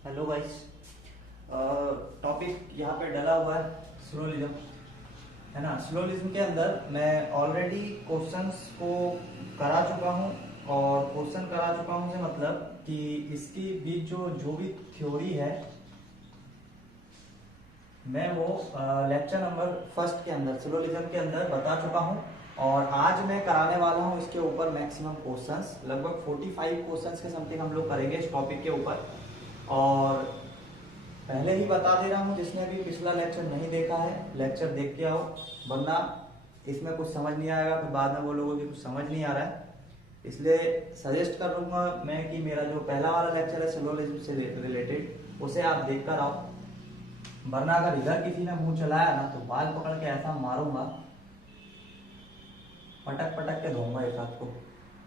Hello guys. Topic यहाँ पे डला हुआ है स्लोलिज्म, है ना। स्लोलिज्म के अंदर मैं ऑलरेडी क्वेश्चंस को करा चुका हूँ, और क्वेश्चन करा चुका हूँ से मतलब कि इसकी बीच जो भी थ्योरी है मैं वो लेक्चर नंबर फर्स्ट के अंदर स्लोलिज्म के अंदर बता चुका हूँ। और आज मैं कराने वाला हूँ इसके ऊपर मैक्सिमम क्वेश्चंस, लगभग 45 क्वेश्चंस के समथिंग हम लोग करेंगे इस टॉपिक के ऊपर। और पहले ही बता दे रहा हूँ, जिसने भी पिछला लेक्चर नहीं देखा है लेक्चर देख के आओ, वरना इसमें कुछ समझ नहीं आएगा, फिर बाद में बोलोगे कि कुछ समझ नहीं आ रहा है। इसलिए सजेस्ट करूंगा मैं कि मेरा जो पहला वाला लेक्चर है स्लोलिज्म से रिलेटेड उसे आप देख कर आओ, वरना अगर इधर किसी ने मुंह चलाया ना तो बाल पकड़ के ऐसा मारूंगा, पटक पटक के धोऊंगा एक हाथ को,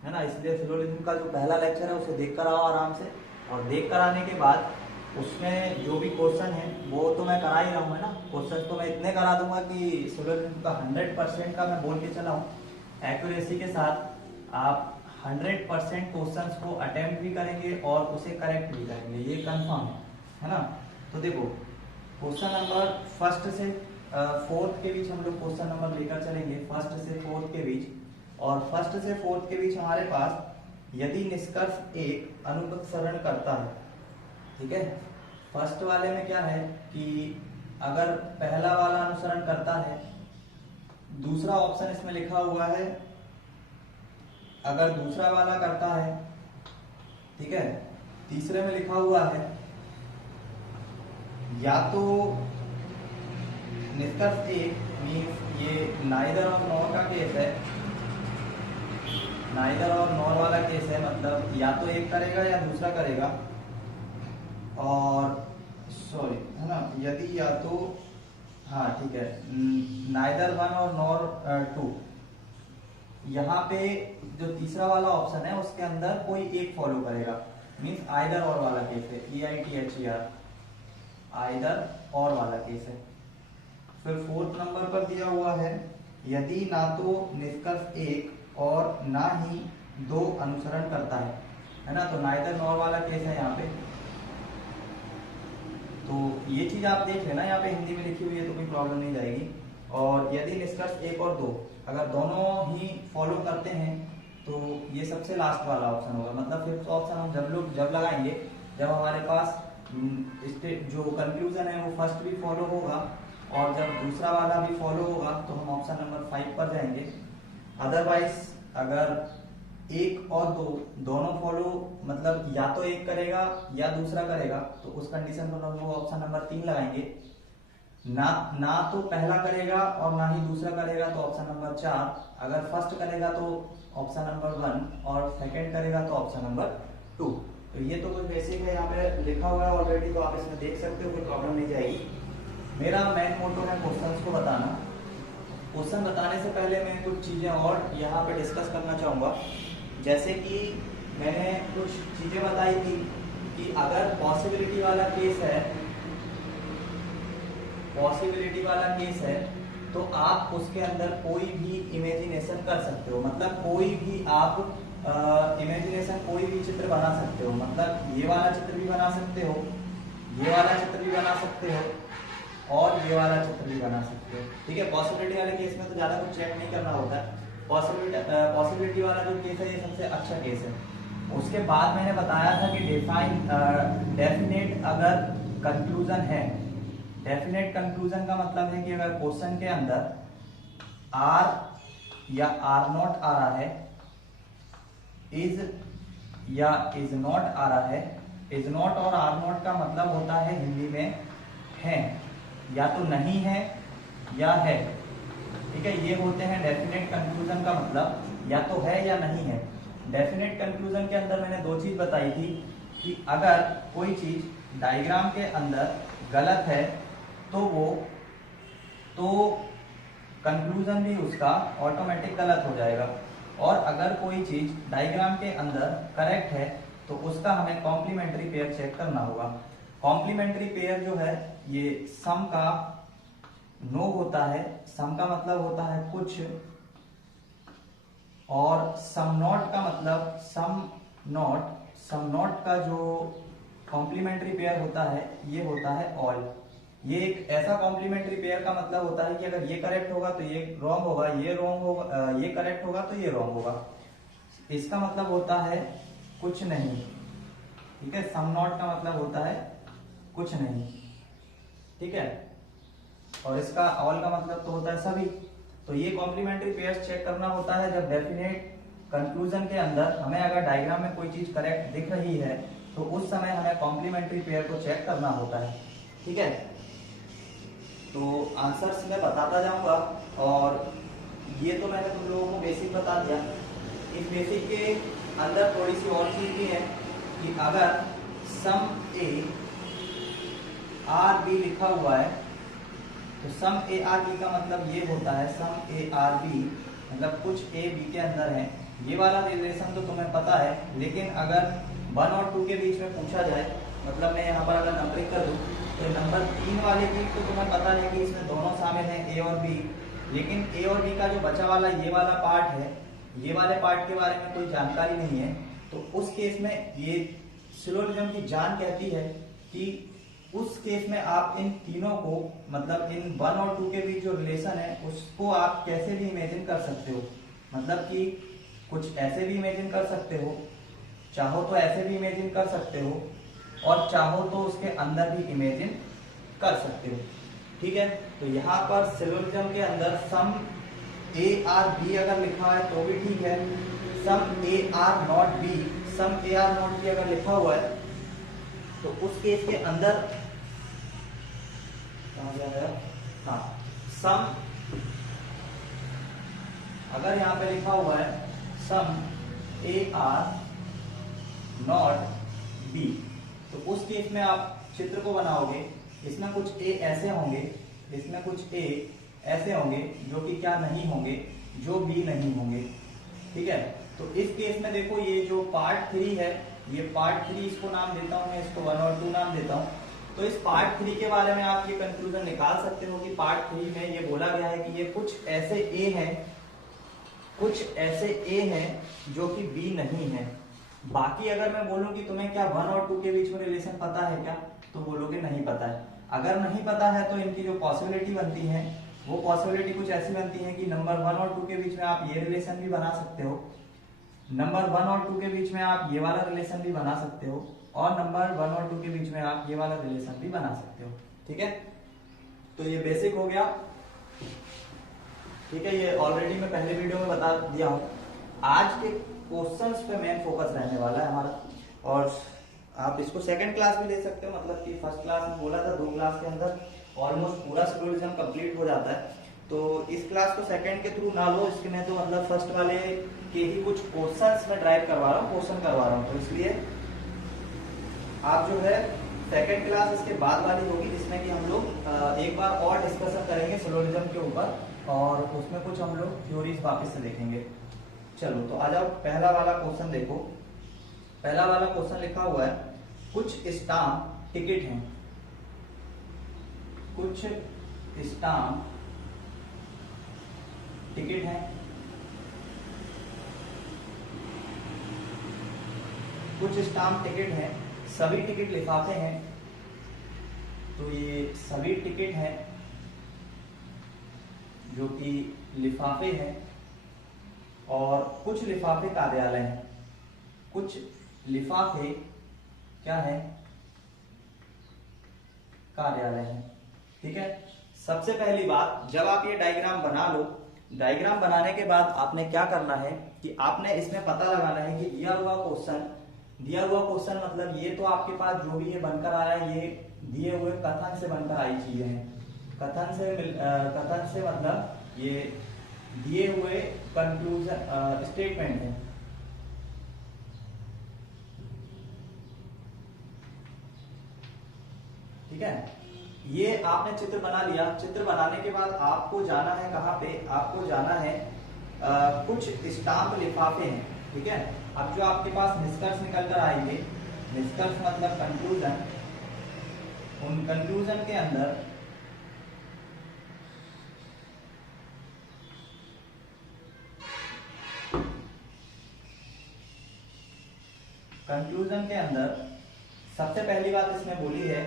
है ना। इसलिए स्लोलिज्म का जो पहला लेक्चर है उसे देख कर आओ आराम से, और देख कर आने के बाद उसमें जो भी क्वेश्चन है वो तो मैं करा ही रहा हूँ, है ना। क्वेश्चन तो मैं इतने करा दूंगा कि स्लोलिज्म का 100% का मैं बोल के चला हूँ, एक्यूरेसी के साथ आप 100% क्वेश्चंस को अटेम्प्ट भी करेंगे और उसे करेक्ट भी करेंगे, ये कंफर्म है ना। तो देखो क्वेश्चन नंबर फर्स्ट से फोर्थ के बीच हम लोग क्वेश्चन नंबर लेकर चलेंगे, फर्स्ट से फोर्थ के बीच। और फर्स्ट से फोर्थ के बीच हमारे पास यदि निष्कर्ष एक अनुपसरण करता है, ठीक है। फर्स्ट वाले में क्या है कि अगर पहला वाला अनुसरण करता है, दूसरा ऑप्शन इसमें लिखा हुआ है अगर दूसरा वाला करता है, ठीक है। तीसरे में लिखा हुआ है या तो निष्कर्ष एक मीन्स ये नाइदर और नॉर का केस है, नाइदर और नॉर वाला केस है, मतलब या तो एक करेगा या दूसरा करेगा। और सॉरी, है ना, यदि या तो हाँ ठीक है, नाइदर वन और नॉर टू, यहाँ पे जो तीसरा वाला ऑप्शन है उसके अंदर कोई एक फॉलो करेगा, मीन्स आइदर और वाला केस है, EITHER, आइदर और वाला केस है। फिर फोर्थ नंबर पर दिया हुआ है यदि ना तो निष्कर्ष एक और ना ही दो अनुसरण करता है ना। तो नाइदर नॉर वाला केस है यहाँ पे। तो ये चीज आप देख लेना, यहाँ पे हिंदी में लिखी हुई है तो कोई प्रॉब्लम नहीं जाएगी। और यदि निष्कर्ष एक और दो अगर दोनों ही फॉलो करते हैं तो ये सबसे लास्ट वाला ऑप्शन होगा, मतलब फिफ्थ ऑप्शन हम जब लगाएंगे जब हमारे पास जो कंक्लूजन है वो फर्स्ट भी फॉलो होगा और जब दूसरा वाला भी फॉलो होगा तो हम ऑप्शन नंबर 5 पर जाएंगे। अदरवाइज अगर एक और दो दोनों फॉलो, मतलब या तो एक करेगा या दूसरा करेगा, तो उस कंडीशन पर हम लोग ऑप्शन नंबर 3 लगाएंगे। ना तो पहला करेगा और ना ही दूसरा करेगा तो ऑप्शन नंबर 4। अगर फर्स्ट करेगा तो ऑप्शन नंबर 1 और सेकंड करेगा तो ऑप्शन नंबर 2। तो ये तो कुछ बेसिक है, यहाँ पे लिखा हुआ है ऑलरेडी, तो आप इसमें देख सकते हो, कोई प्रॉब्लम नहीं जाएगी। मेरा मेन मोटो है क्वेश्चंस को बताना। क्वेश्चन बताने से पहले मैं कुछ चीजें और यहाँ पे डिस्कस करना चाहूंगा, जैसे कि मैंने कुछ चीजें बताई थी कि अगर पॉसिबिलिटी वाला केस है, पॉसिबिलिटी वाला केस है तो आप उसके अंदर कोई भी इमेजिनेशन कर सकते हो, मतलब कोई भी आप इमेजिनेशन कोई भी चित्र बना सकते हो, मतलब ये वाला चित्र भी बना सकते हो, ये वाला चित्र भी बना सकते हो और ये वाला चित्र भी बना सकते हो, ठीक है। पॉसिबिलिटी वाले केस में तो ज्यादा कुछ चेक नहीं करना होता है। पॉसिबिलिटी वाला जो केस है ये सबसे अच्छा केस है। उसके बाद मैंने बताया था कि डेफिनेट अगर कंक्लूजन है, डेफिनेट कंक्लूजन का मतलब है कि अगर क्वेश्चन के अंदर आर या आर नॉट आ रहा है, इज या इज नॉट आ रहा है, इज नॉट और आर नॉट का मतलब होता है हिंदी में है, या तो नहीं है या है, ठीक है। ये होते हैं डेफिनेट कंक्लूजन का मतलब, या तो है या नहीं है। डेफिनेट कंक्लूजन के अंदर मैंने दो चीज बताई थी कि अगर कोई चीज डायग्राम के अंदर गलत है तो कंक्लूजन भी उसका ऑटोमेटिक गलत हो जाएगा, और अगर कोई चीज डायग्राम के अंदर करेक्ट है तो उसका हमें कॉम्प्लीमेंट्री पेयर चेक करना होगा। कॉम्प्लीमेंट्री पेयर जो है ये सम का नो होता है, सम का मतलब होता है कुछ, और सम नॉट का मतलब सम नॉट का जो कॉम्प्लीमेंट्री पेयर होता है ये होता है ऑल। ये एक ऐसा कॉम्प्लीमेंट्री पेयर का मतलब होता है कि अगर ये करेक्ट होगा तो ये रॉन्ग होगा, ये रॉन्ग होगा, ये करेक्ट होगा तो ये रॉन्ग होगा। इसका मतलब होता है कुछ नहीं, ठीक है। सम नॉट का मतलब होता है कुछ नहीं, ठीक है। और इसका ऑल का मतलब तो होता है सभी। तो ये कॉम्प्लीमेंट्री पेयर्स चेक करना होता है जब डेफिनेट कंक्लूजन के अंदर हमें अगर डायग्राम में कोई चीज करेक्ट दिख रही है तो उस समय हमें कॉम्प्लीमेंट्री पेयर को चेक करना होता है, ठीक है। तो आंसर्स मैं बताता जाऊंगा, और ये तो मैंने तुम लोगों को बेसिक बता दिया। इस बेसिक के अंदर थोड़ी सी और चीज भी है कि अगर सम ए आर बी लिखा हुआ है तो सम ए आर बी का मतलब ये होता है सम ए आर बी मतलब कुछ ए बी के अंदर है। ये वाला रिलेशन तो तुम्हें पता है, लेकिन अगर 1 और 2 के बीच में पूछा जाए, मतलब मैं यहाँ पर अगर नंबरिंग कर दूँ तो नंबर 3 वाले की तो तुम्हें पता है कि इसमें दोनों शामिल हैं ए और बी, लेकिन ए और बी का जो बचा वाला ये वाला पार्ट है, ये वाले पार्ट के बारे में कोई जानकारी नहीं है। तो उस केस में ये सिलोजिज्म की जान कहती है कि उस केस में आप इन तीनों को, मतलब इन 1 और 2 के बीच जो रिलेशन है उसको आप कैसे भी इमेजिन कर सकते हो। मतलब कि कुछ ऐसे भी इमेजिन कर सकते हो, चाहो तो ऐसे भी इमेजिन कर सकते हो, और चाहो तो उसके अंदर भी इमेजिन कर सकते हो, ठीक है। तो यहाँ पर सिलोजिज्म के अंदर सम ए आर बी अगर लिखा है तो भी ठीक है, some A are not B, some A are not B अगर लिखा हुआ है तो उस केस के अंदर कहाँ गया, हाँ, सम अगर यहाँ पे लिखा हुआ है some A are not B, तो उस केस में आप चित्र को बनाओगे, इसमें कुछ ए ऐसे होंगे, इसमें कुछ ए ऐसे होंगे जो कि क्या नहीं होंगे, जो बी नहीं होंगे, ठीक है। तो इस केस में देखो ये जो पार्ट 3 है, ये पार्ट 3 इसको नाम देता हूं मैं, इसको 1 और 2 नाम देता हूं। तो इस पार्ट 3 के बारे में आप ये कंक्लूजन निकाल सकते हो कि पार्ट 3 में ये बोला गया है कि ये कुछ ऐसे ए हैं, कुछ ऐसे ए हैं जो कि बी नहीं है। बाकी अगर मैं बोलूं कि तुम्हें क्या 1 और 2 के बीच में रिलेशन पता है क्या, तो बोलोगे नहीं पता है। अगर नहीं पता है तो इनकी जो पॉसिबिलिटी बनती है वो पॉसिबिलिटी कुछ ऐसी बनती है कि नंबर 1 और 2 के बीच में आप ये रिलेशन भी बना सकते हो, नंबर 1 और 2 के बीच में आप ये वाला रिलेशन भी बना सकते हो, और नंबर 1 और 2 के बीच में आप ये वाला रिलेशन भी बना सकते हो, ठीक है। तो ये बेसिक हो गया, ठीक है। ये ऑलरेडी मैं पहले वीडियो में बता दिया हूं। आज के क्वेश्चंस पे मेन फोकस रहने वाला है हमारा, और आप इसको सेकंड क्लास भी ले सकते हो, मतलब कि फर्स्ट क्लास में बोला था 2 क्लास के अंदर ऑलमोस्ट पूरा सिलोजिज्म कंप्लीट हो जाता है। तो इस क्लास को सेकंड के थ्रू ना लो, इसके में तो मतलब फर्स्ट वाले के ही कुछ क्वेश्चंस में ड्राइव करवा रहा हूँ, क्वेश्चन करवा रहा हूँ, तो इसलिए आप जो है सेकंड क्लास इसके बाद वाली होगी जिसमें कि हम लोग एक बार और डिस्कशन करेंगे सिलोजिज्म के ऊपर, और उसमें कुछ हम लोग थ्योरीज वापस से देखेंगे। चलो तो आ जाओ, पहला वाला क्वेश्चन देखो। पहला वाला क्वेश्चन लिखा हुआ है कुछ स्टाम्प टिकट हैं, कुछ स्टाम्प टिकट हैं, कुछ स्टाम्प टिकट हैं, सभी टिकट लिफाफे हैं। तो ये सभी टिकट हैं जो कि लिफाफे हैं, और कुछ लिफाफे कार्यालय हैं, कुछ लिफाफे क्या है, कार्यालय है, ठीक है। सबसे पहली बात, जब आप ये डायग्राम बना लो, डायग्राम बनाने के बाद आपने क्या करना है कि आपने इसमें पता लगाना है कि दिया हुआ क्वेश्चन मतलब ये तो आपके पास जो भी ये बनकर आया है ये दिए हुए कथन से बनकर आई चीजें हैं। कथन से मतलब ये दिए हुए कंक्लूजन स्टेटमेंट है, ठीक है। ये आपने चित्र बना लिया, चित्र बनाने के बाद आपको जाना है कहाँ पे, आपको जाना है कुछ स्टाम्प लिफाफे हैं, ठीक है। अब जो आपके पास निष्कर्ष निकल कर आएंगे, निष्कर्ष मतलब कंक्लूजन, उन कंक्लूजन के अंदर सबसे पहली बात इसमें बोली है,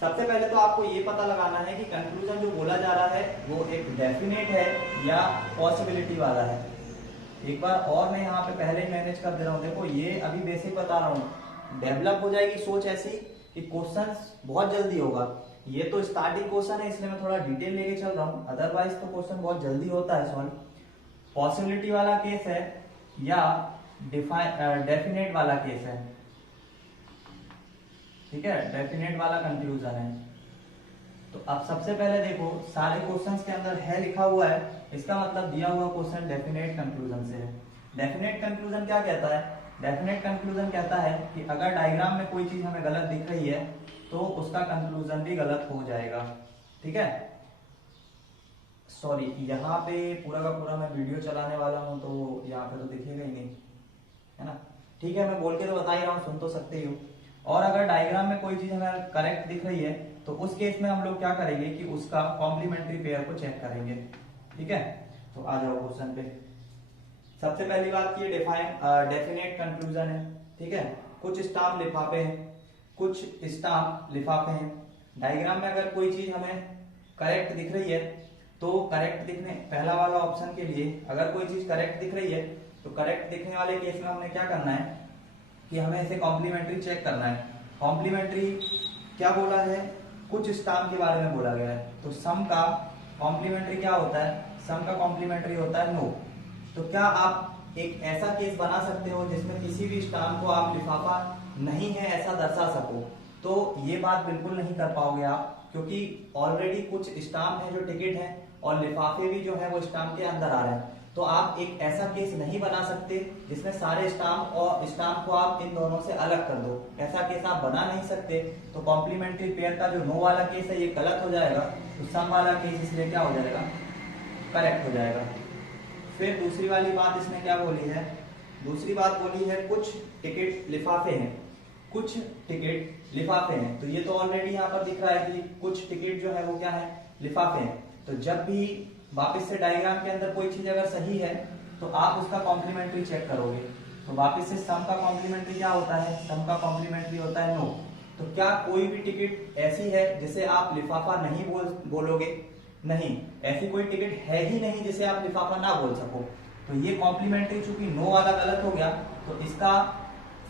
सबसे पहले तो आपको ये पता लगाना है कि कंक्लूजन जो बोला जा रहा है वो एक डेफिनेट है या पॉसिबिलिटी वाला है। एक बार और मैं यहाँ पे पहले ही मैनेज कर दे रहा हूँ। देखो ये अभी बेसिक बता रहा हूँ, डेवलप हो जाएगी सोच ऐसी कि क्वेश्चन बहुत जल्दी होगा। ये तो स्टार्टिंग क्वेश्चन है इसलिए मैं थोड़ा डिटेल लेके चल रहा हूँ, अदरवाइज तो क्वेश्चन बहुत जल्दी होता है सॉल्व। पॉसिबिलिटी वाला केस है या डेफिनेट वाला केस है, ठीक है, डेफिनेट वाला कंक्लूजन है। तो अब सबसे पहले देखो सारे क्वेश्चंस के अंदर है लिखा हुआ है, इसका मतलब दिया हुआ क्वेश्चन डेफिनेट कंक्लूजन से है। डेफिनेट कंक्लूजन क्या कहता है? डेफिनेट कंक्लूजन कहता है कि अगर डायग्राम में कोई चीज हमें गलत दिख रही है तो उसका कंक्लूजन भी गलत हो जाएगा, ठीक है। सॉरी, यहाँ पे पूरा का पूरा मैं वीडियो चलाने वाला हूँ तो यहाँ पे तो दिखेगा ही नहीं, है ना। ठीक है, मैं बोल के तो बता ही रहा हूँ, सुन तो सकते ही हो। और अगर डायग्राम में कोई चीज हमें करेक्ट दिख रही है तो उस केस में हम लोग क्या करेंगे कि उसका कॉम्प्लीमेंट्री पेयर को चेक करेंगे, ठीक है। तो आ जाओ क्वेश्चन पे। सबसे पहली बात की डेफिनेट कंक्लूजन है, ठीक है। कुछ स्टाम्प लिफाफे हैं, कुछ स्टाम्प लिफाफे हैं। डायग्राम में अगर कोई चीज हमें करेक्ट दिख रही है तो करेक्ट दिखने, पहला वाला ऑप्शन के लिए अगर कोई चीज करेक्ट दिख रही है तो करेक्ट दिखने वाले केस में हमने क्या करना है कि हमें इसे कॉम्प्लीमेंट्री चेक करना है। कॉम्प्लीमेंट्री क्या बोला है? कुछ स्टाम्प के बारे में बोला गया है। तो सम का कॉम्प्लीमेंट्री क्या होता है? सम का कॉम्प्लीमेंट्री होता है नो। तो क्या आप एक ऐसा केस बना सकते हो जिसमें किसी भी स्टाम्प को आप लिफाफा नहीं है ऐसा दर्शा सको? तो ये बात बिल्कुल नहीं कर पाओगे आप, क्योंकि ऑलरेडी कुछ स्टाम्प है जो टिकट है और लिफाफे भी जो है वो स्टाम्प के अंदर आ रहे हैं। तो आप एक ऐसा केस नहीं बना सकते जिसमें सारे स्टाम्प और स्टाम्प को आप इन दोनों से अलग कर दो, ऐसा केस आप बना नहीं सकते। तो कॉम्प्लीमेंट्री पेयर का जो नो वाला केस है ये गलत हो जाएगा, तो सम वाला केस इसलिए क्या हो जाएगा? करेक्ट हो जाएगा। फिर दूसरी वाली बात इसने क्या बोली है? दूसरी बात बोली है कुछ टिकट लिफाफे हैं, कुछ टिकट लिफाफे हैं। तो ये तो ऑलरेडी यहाँ पर दिख रहा है कि कुछ टिकट जो है वो क्या है? लिफाफे हैं। तो जब भी वापस से डायग्राम के अंदर कोई चीज अगर सही है तो आप उसका कॉम्प्लीमेंट्री चेक करोगे। तो वापस से सम का कॉम्प्लीमेंट्री क्या होता है? सम का कॉम्प्लीमेंट्री होता है नो। तो क्या कोई भी टिकट ऐसी है जिसे आप लिफाफा नहीं बोलोगे? नहीं, ऐसी कोई टिकट है ही नहीं जिसे आप लिफाफा ना बोल सको। तो ये कॉम्प्लीमेंट्री चूंकि नो वाला गलत हो गया तो इसका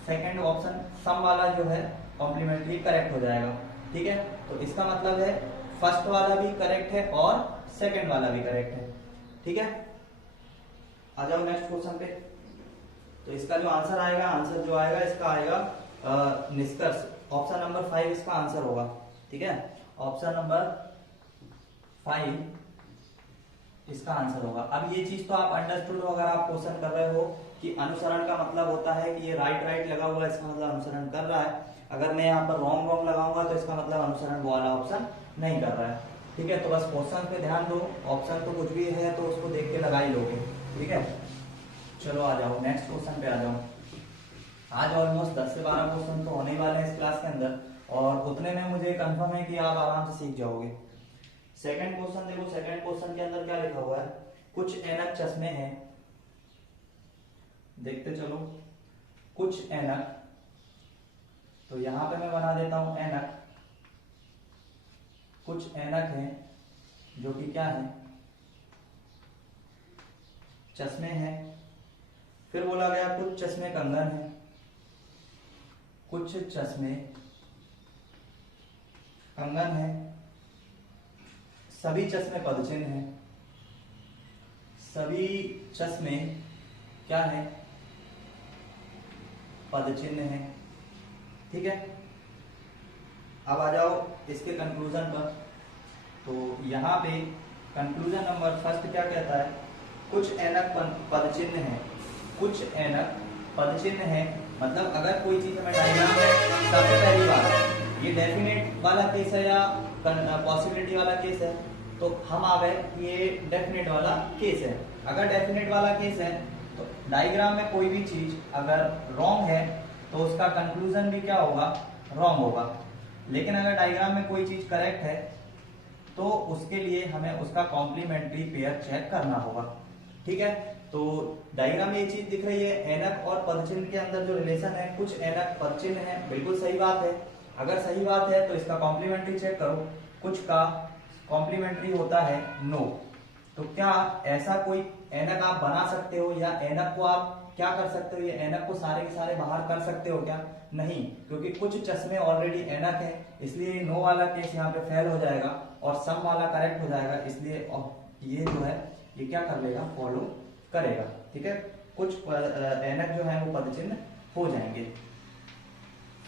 सेकेंड ऑप्शन सम वाला जो है कॉम्प्लीमेंट्री करेक्ट हो जाएगा, ठीक है। तो इसका मतलब है फर्स्ट वाला भी करेक्ट है और सेकेंड वाला भी करेक्ट है, ठीक है। आ जाओ नेक्स्ट क्वेश्चन पे। तो इसका जो आंसर आएगा, आंसर जो आएगा इसका आएगा निष्कर्ष। ऑप्शन नंबर 5 इसका आंसर होगा, ठीक है। ऑप्शन नंबर 5 इसका आंसर होगा। अब ये चीज तो आप अंडरस्टूड हो, अगर आप क्वेश्चन कर रहे हो कि अनुसरण का मतलब होता है कि ये राइट लगा हुआ है, इसका मतलब अनुसरण कर रहा है। अगर मैं यहाँ पर रॉन्ग लगाऊंगा तो इसका मतलब अनुसरण वाला ऑप्शन नहीं कर रहा है, ठीक है। तो बस क्वेश्चन पे ध्यान दो, ऑप्शन तो कुछ भी है तो उसको देख के लगा ही लोगे, ठीक है। चलो आ जाओ नेक्स्ट क्वेश्चन पे आ जाओ। आज ऑलमोस्ट 10 से 12 क्वेश्चन तो होने वाले हैं इस क्लास के अंदर, और उतने में मुझे कंफर्म है कि आप आराम से सीख जाओगे। सेकंड क्वेश्चन देखो, सेकंड क्वेश्चन के अंदर क्या लिखा हुआ है? कुछ ऐनक चश्मे हैं, देखते चलो। कुछ ऐनक, तो यहां पे मैं बना देता हूं ऐनक। कुछ ऐनक हैं जो कि क्या है? चश्मे हैं। फिर बोला गया कुछ चश्मे कंगन हैं, कुछ चश्मे कंगन हैं, सभी चश्मे पदचिन्ह हैं। सभी चश्मे क्या है? पदचिन्ह है, ठीक है। अब आ जाओ इसके कंक्लूजन पर। तो यहाँ पे कंक्लूजन नंबर फर्स्ट क्या कहता है? कुछ ऐनक पदचिन्ह है। कुछ ऐनक पदचिन्ह है, मतलब अगर कोई चीज हमें डायग्राम में, सबसे पहली बात ये डेफिनेट वाला केस है या पॉसिबिलिटी वाला केस है? तो हम आ गए ये डेफिनेट वाला केस है। अगर डेफिनेट वाला केस है तो डायग्राम में कोई भी चीज अगर रॉन्ग है तो उसका कंक्लूजन भी क्या होगा? रॉन्ग होगा। लेकिन अगर डायग्राम में कोई चीज करेक्ट है तो उसके लिए हमें उसका कॉम्प्लीमेंट्री पेयर चेक करना होगा, ठीक है। तो तो डायग्राम में ये चीज दिख रही है, एनक और पदचिन्ह के अंदर जो रिलेशन है, कुछ एनक पदचिन्ह है, बिल्कुल सही बात है। अगर सही बात है तो इसका कॉम्प्लीमेंट्री चेक करो, कुछ का कॉम्प्लीमेंट्री होता है नो। तो क्या ऐसा कोई एनक आप बना सकते हो, या एनक को आप क्या कर सकते हो, ये एनक को सारे के सारे बाहर कर सकते हो क्या? नहीं, क्योंकि कुछ चश्मे ऑलरेडी एनक है, इसलिए नो वाला केस यहाँ पे फेल हो जाएगा और सम वाला करेक्ट हो जाएगा, इसलिए ये जो है ये क्या कर लेगा, फॉलो करेगा। ठीक है, कुछ एनक जो है वो पदचिन्ह हो जाएंगे।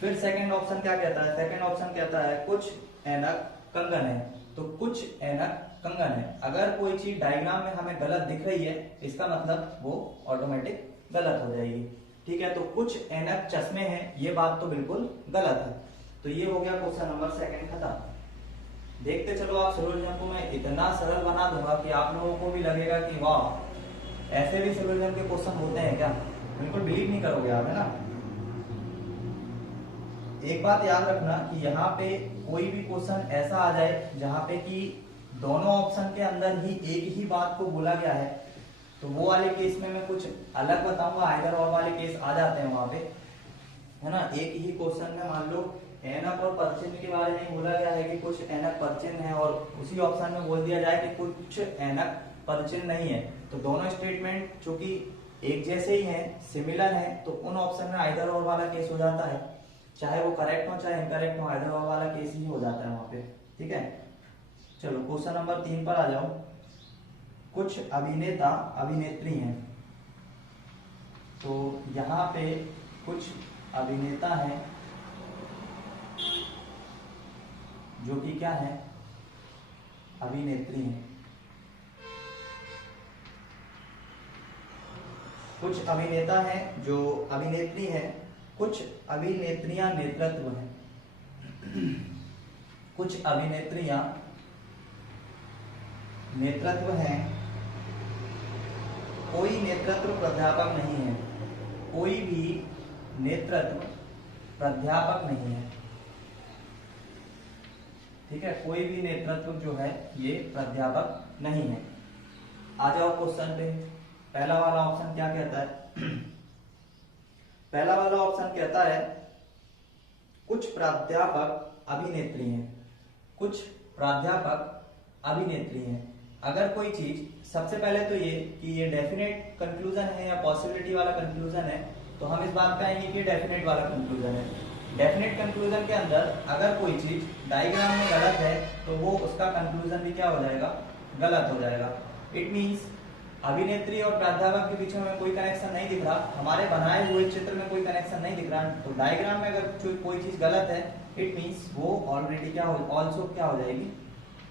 फिर सेकंड ऑप्शन क्या कहता है? सेकंड ऑप्शन कहता है कुछ एनक कंगन है। तो कुछ एनक कंगन है, अगर कोई चीज डायग्राम में हमें गलत दिख रही है, इसका मतलब वो ऑटोमेटिक गलत हो जाएगी। ठीक है, तो कुछ एनक चश्मे हैं, ये बात तो बिल्कुल गलत है। तो ये हो गया क्वेश्चन नंबर सेकंड खत्म। देखते चलो आप सिलोजिज्म को मैं इतना सरल बना दूंगा कि आप लोगों को भी लगेगा कि वाह, ऐसे भी सिलोजिज्म के क्वेश्चन होते हैं क्या? बिल्कुल बिलीव नहीं करोगे आप, है ना। एक बात याद रखना कि यहाँ पे कोई भी क्वेश्चन ऐसा आ जाए जहां पे कि दोनों ऑप्शन के अंदर ही एक ही बात को बोला गया है, तो वो वाले केस में मैं कुछ अलग बताऊंगा, आइदर और वाले केस आ जाते हैं वहां पे, है ना। एक ही क्वेश्चन में मान लो एनक और पदचिन्ह के बारे में बोला गया है कि कुछ एनक पदचिन्ह है, और उसी ऑप्शन में बोल दिया जाए कि कुछ एनक पदचिन्ह नहीं है, तो दोनों स्टेटमेंट चूंकि एक जैसे ही हैं, सिमिलर हैं, तो उन ऑप्शन में आइदर और वाला केस हो जाता है, चाहे वो करेक्ट हो चाहे इनकरेक्ट हो, आइदर और वाला केस ही हो जाता है वहां पे। ठीक है, चलो क्वेश्चन नंबर 3 पर आ जाओ। कुछ अभिनेता अभिनेत्री हैं, तो यहाँ पे कुछ अभिनेता हैं जो कि क्या है, अभिनेत्री हैं। कुछ अभिनेता हैं जो अभिनेत्री हैं, कुछ अभिनेत्रियां नेतृत्व हैं। कुछ अभिनेत्रियां नेतृत्व हैं, कोई नेतृत्व प्राध्यापक नहीं है, कोई भी नेतृत्व प्राध्यापक नहीं है। ठीक है, कोई भी नेतृत्व जो है ये प्राध्यापक नहीं है। आ जाओ क्वेश्चन पे। पहला वाला ऑप्शन क्या कहता है? पहला वाला ऑप्शन कहता है कुछ प्राध्यापक अभिनेत्री हैं, कुछ प्राध्यापक अभिनेत्री हैं। अगर कोई चीज, सबसे पहले तो ये कि ये डेफिनेट कंक्लूजन है या पॉसिबिलिटी वाला कंक्लूजन है, तो हम इस बात पे आएंगे कि डेफिनेट वाला कंक्लूजन है। डेफिनेट कंक्लूजन के अंदर अगर कोई चीज डायग्राम में गलत है, तो वो उसका कंक्लूजन भी क्या हो जाएगा, गलत हो जाएगा। इट मींस अभिनेत्री और प्राध्यापक के बीच में कोई कनेक्शन नहीं दिख रहा, हमारे बनाए हुए चित्र में कोई कनेक्शन नहीं दिख रहा, तो डायग्राम में अगर कोई चीज गलत है, इट मींस वो ऑलरेडी क्या हो, ऑल्सो क्या हो जाएगी,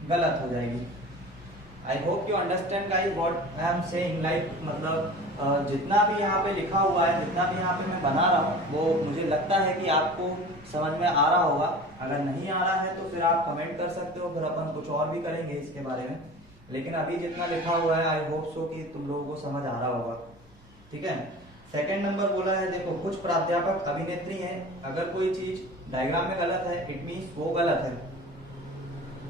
गलत हो जाएगी। I hope you understand guys what I am saying, like मतलब जितना भी यहाँ पे लिखा हुआ है, जितना भी यहाँ पे मैं बना रहा हूँ, वो मुझे लगता है कि आपको समझ में आ रहा होगा। अगर नहीं आ रहा है तो फिर आप कमेंट कर सकते हो, फिर अपन कुछ और भी करेंगे इसके बारे में, लेकिन अभी जितना लिखा हुआ है आई होप सो कि तुम लोगों को समझ आ रहा होगा। ठीक है, सेकंड नंबर बोला है, देखो कुछ प्राध्यापक अभिनेत्री हैं, अगर कोई चीज डायग्राम में गलत है, इट मींस वो गलत है।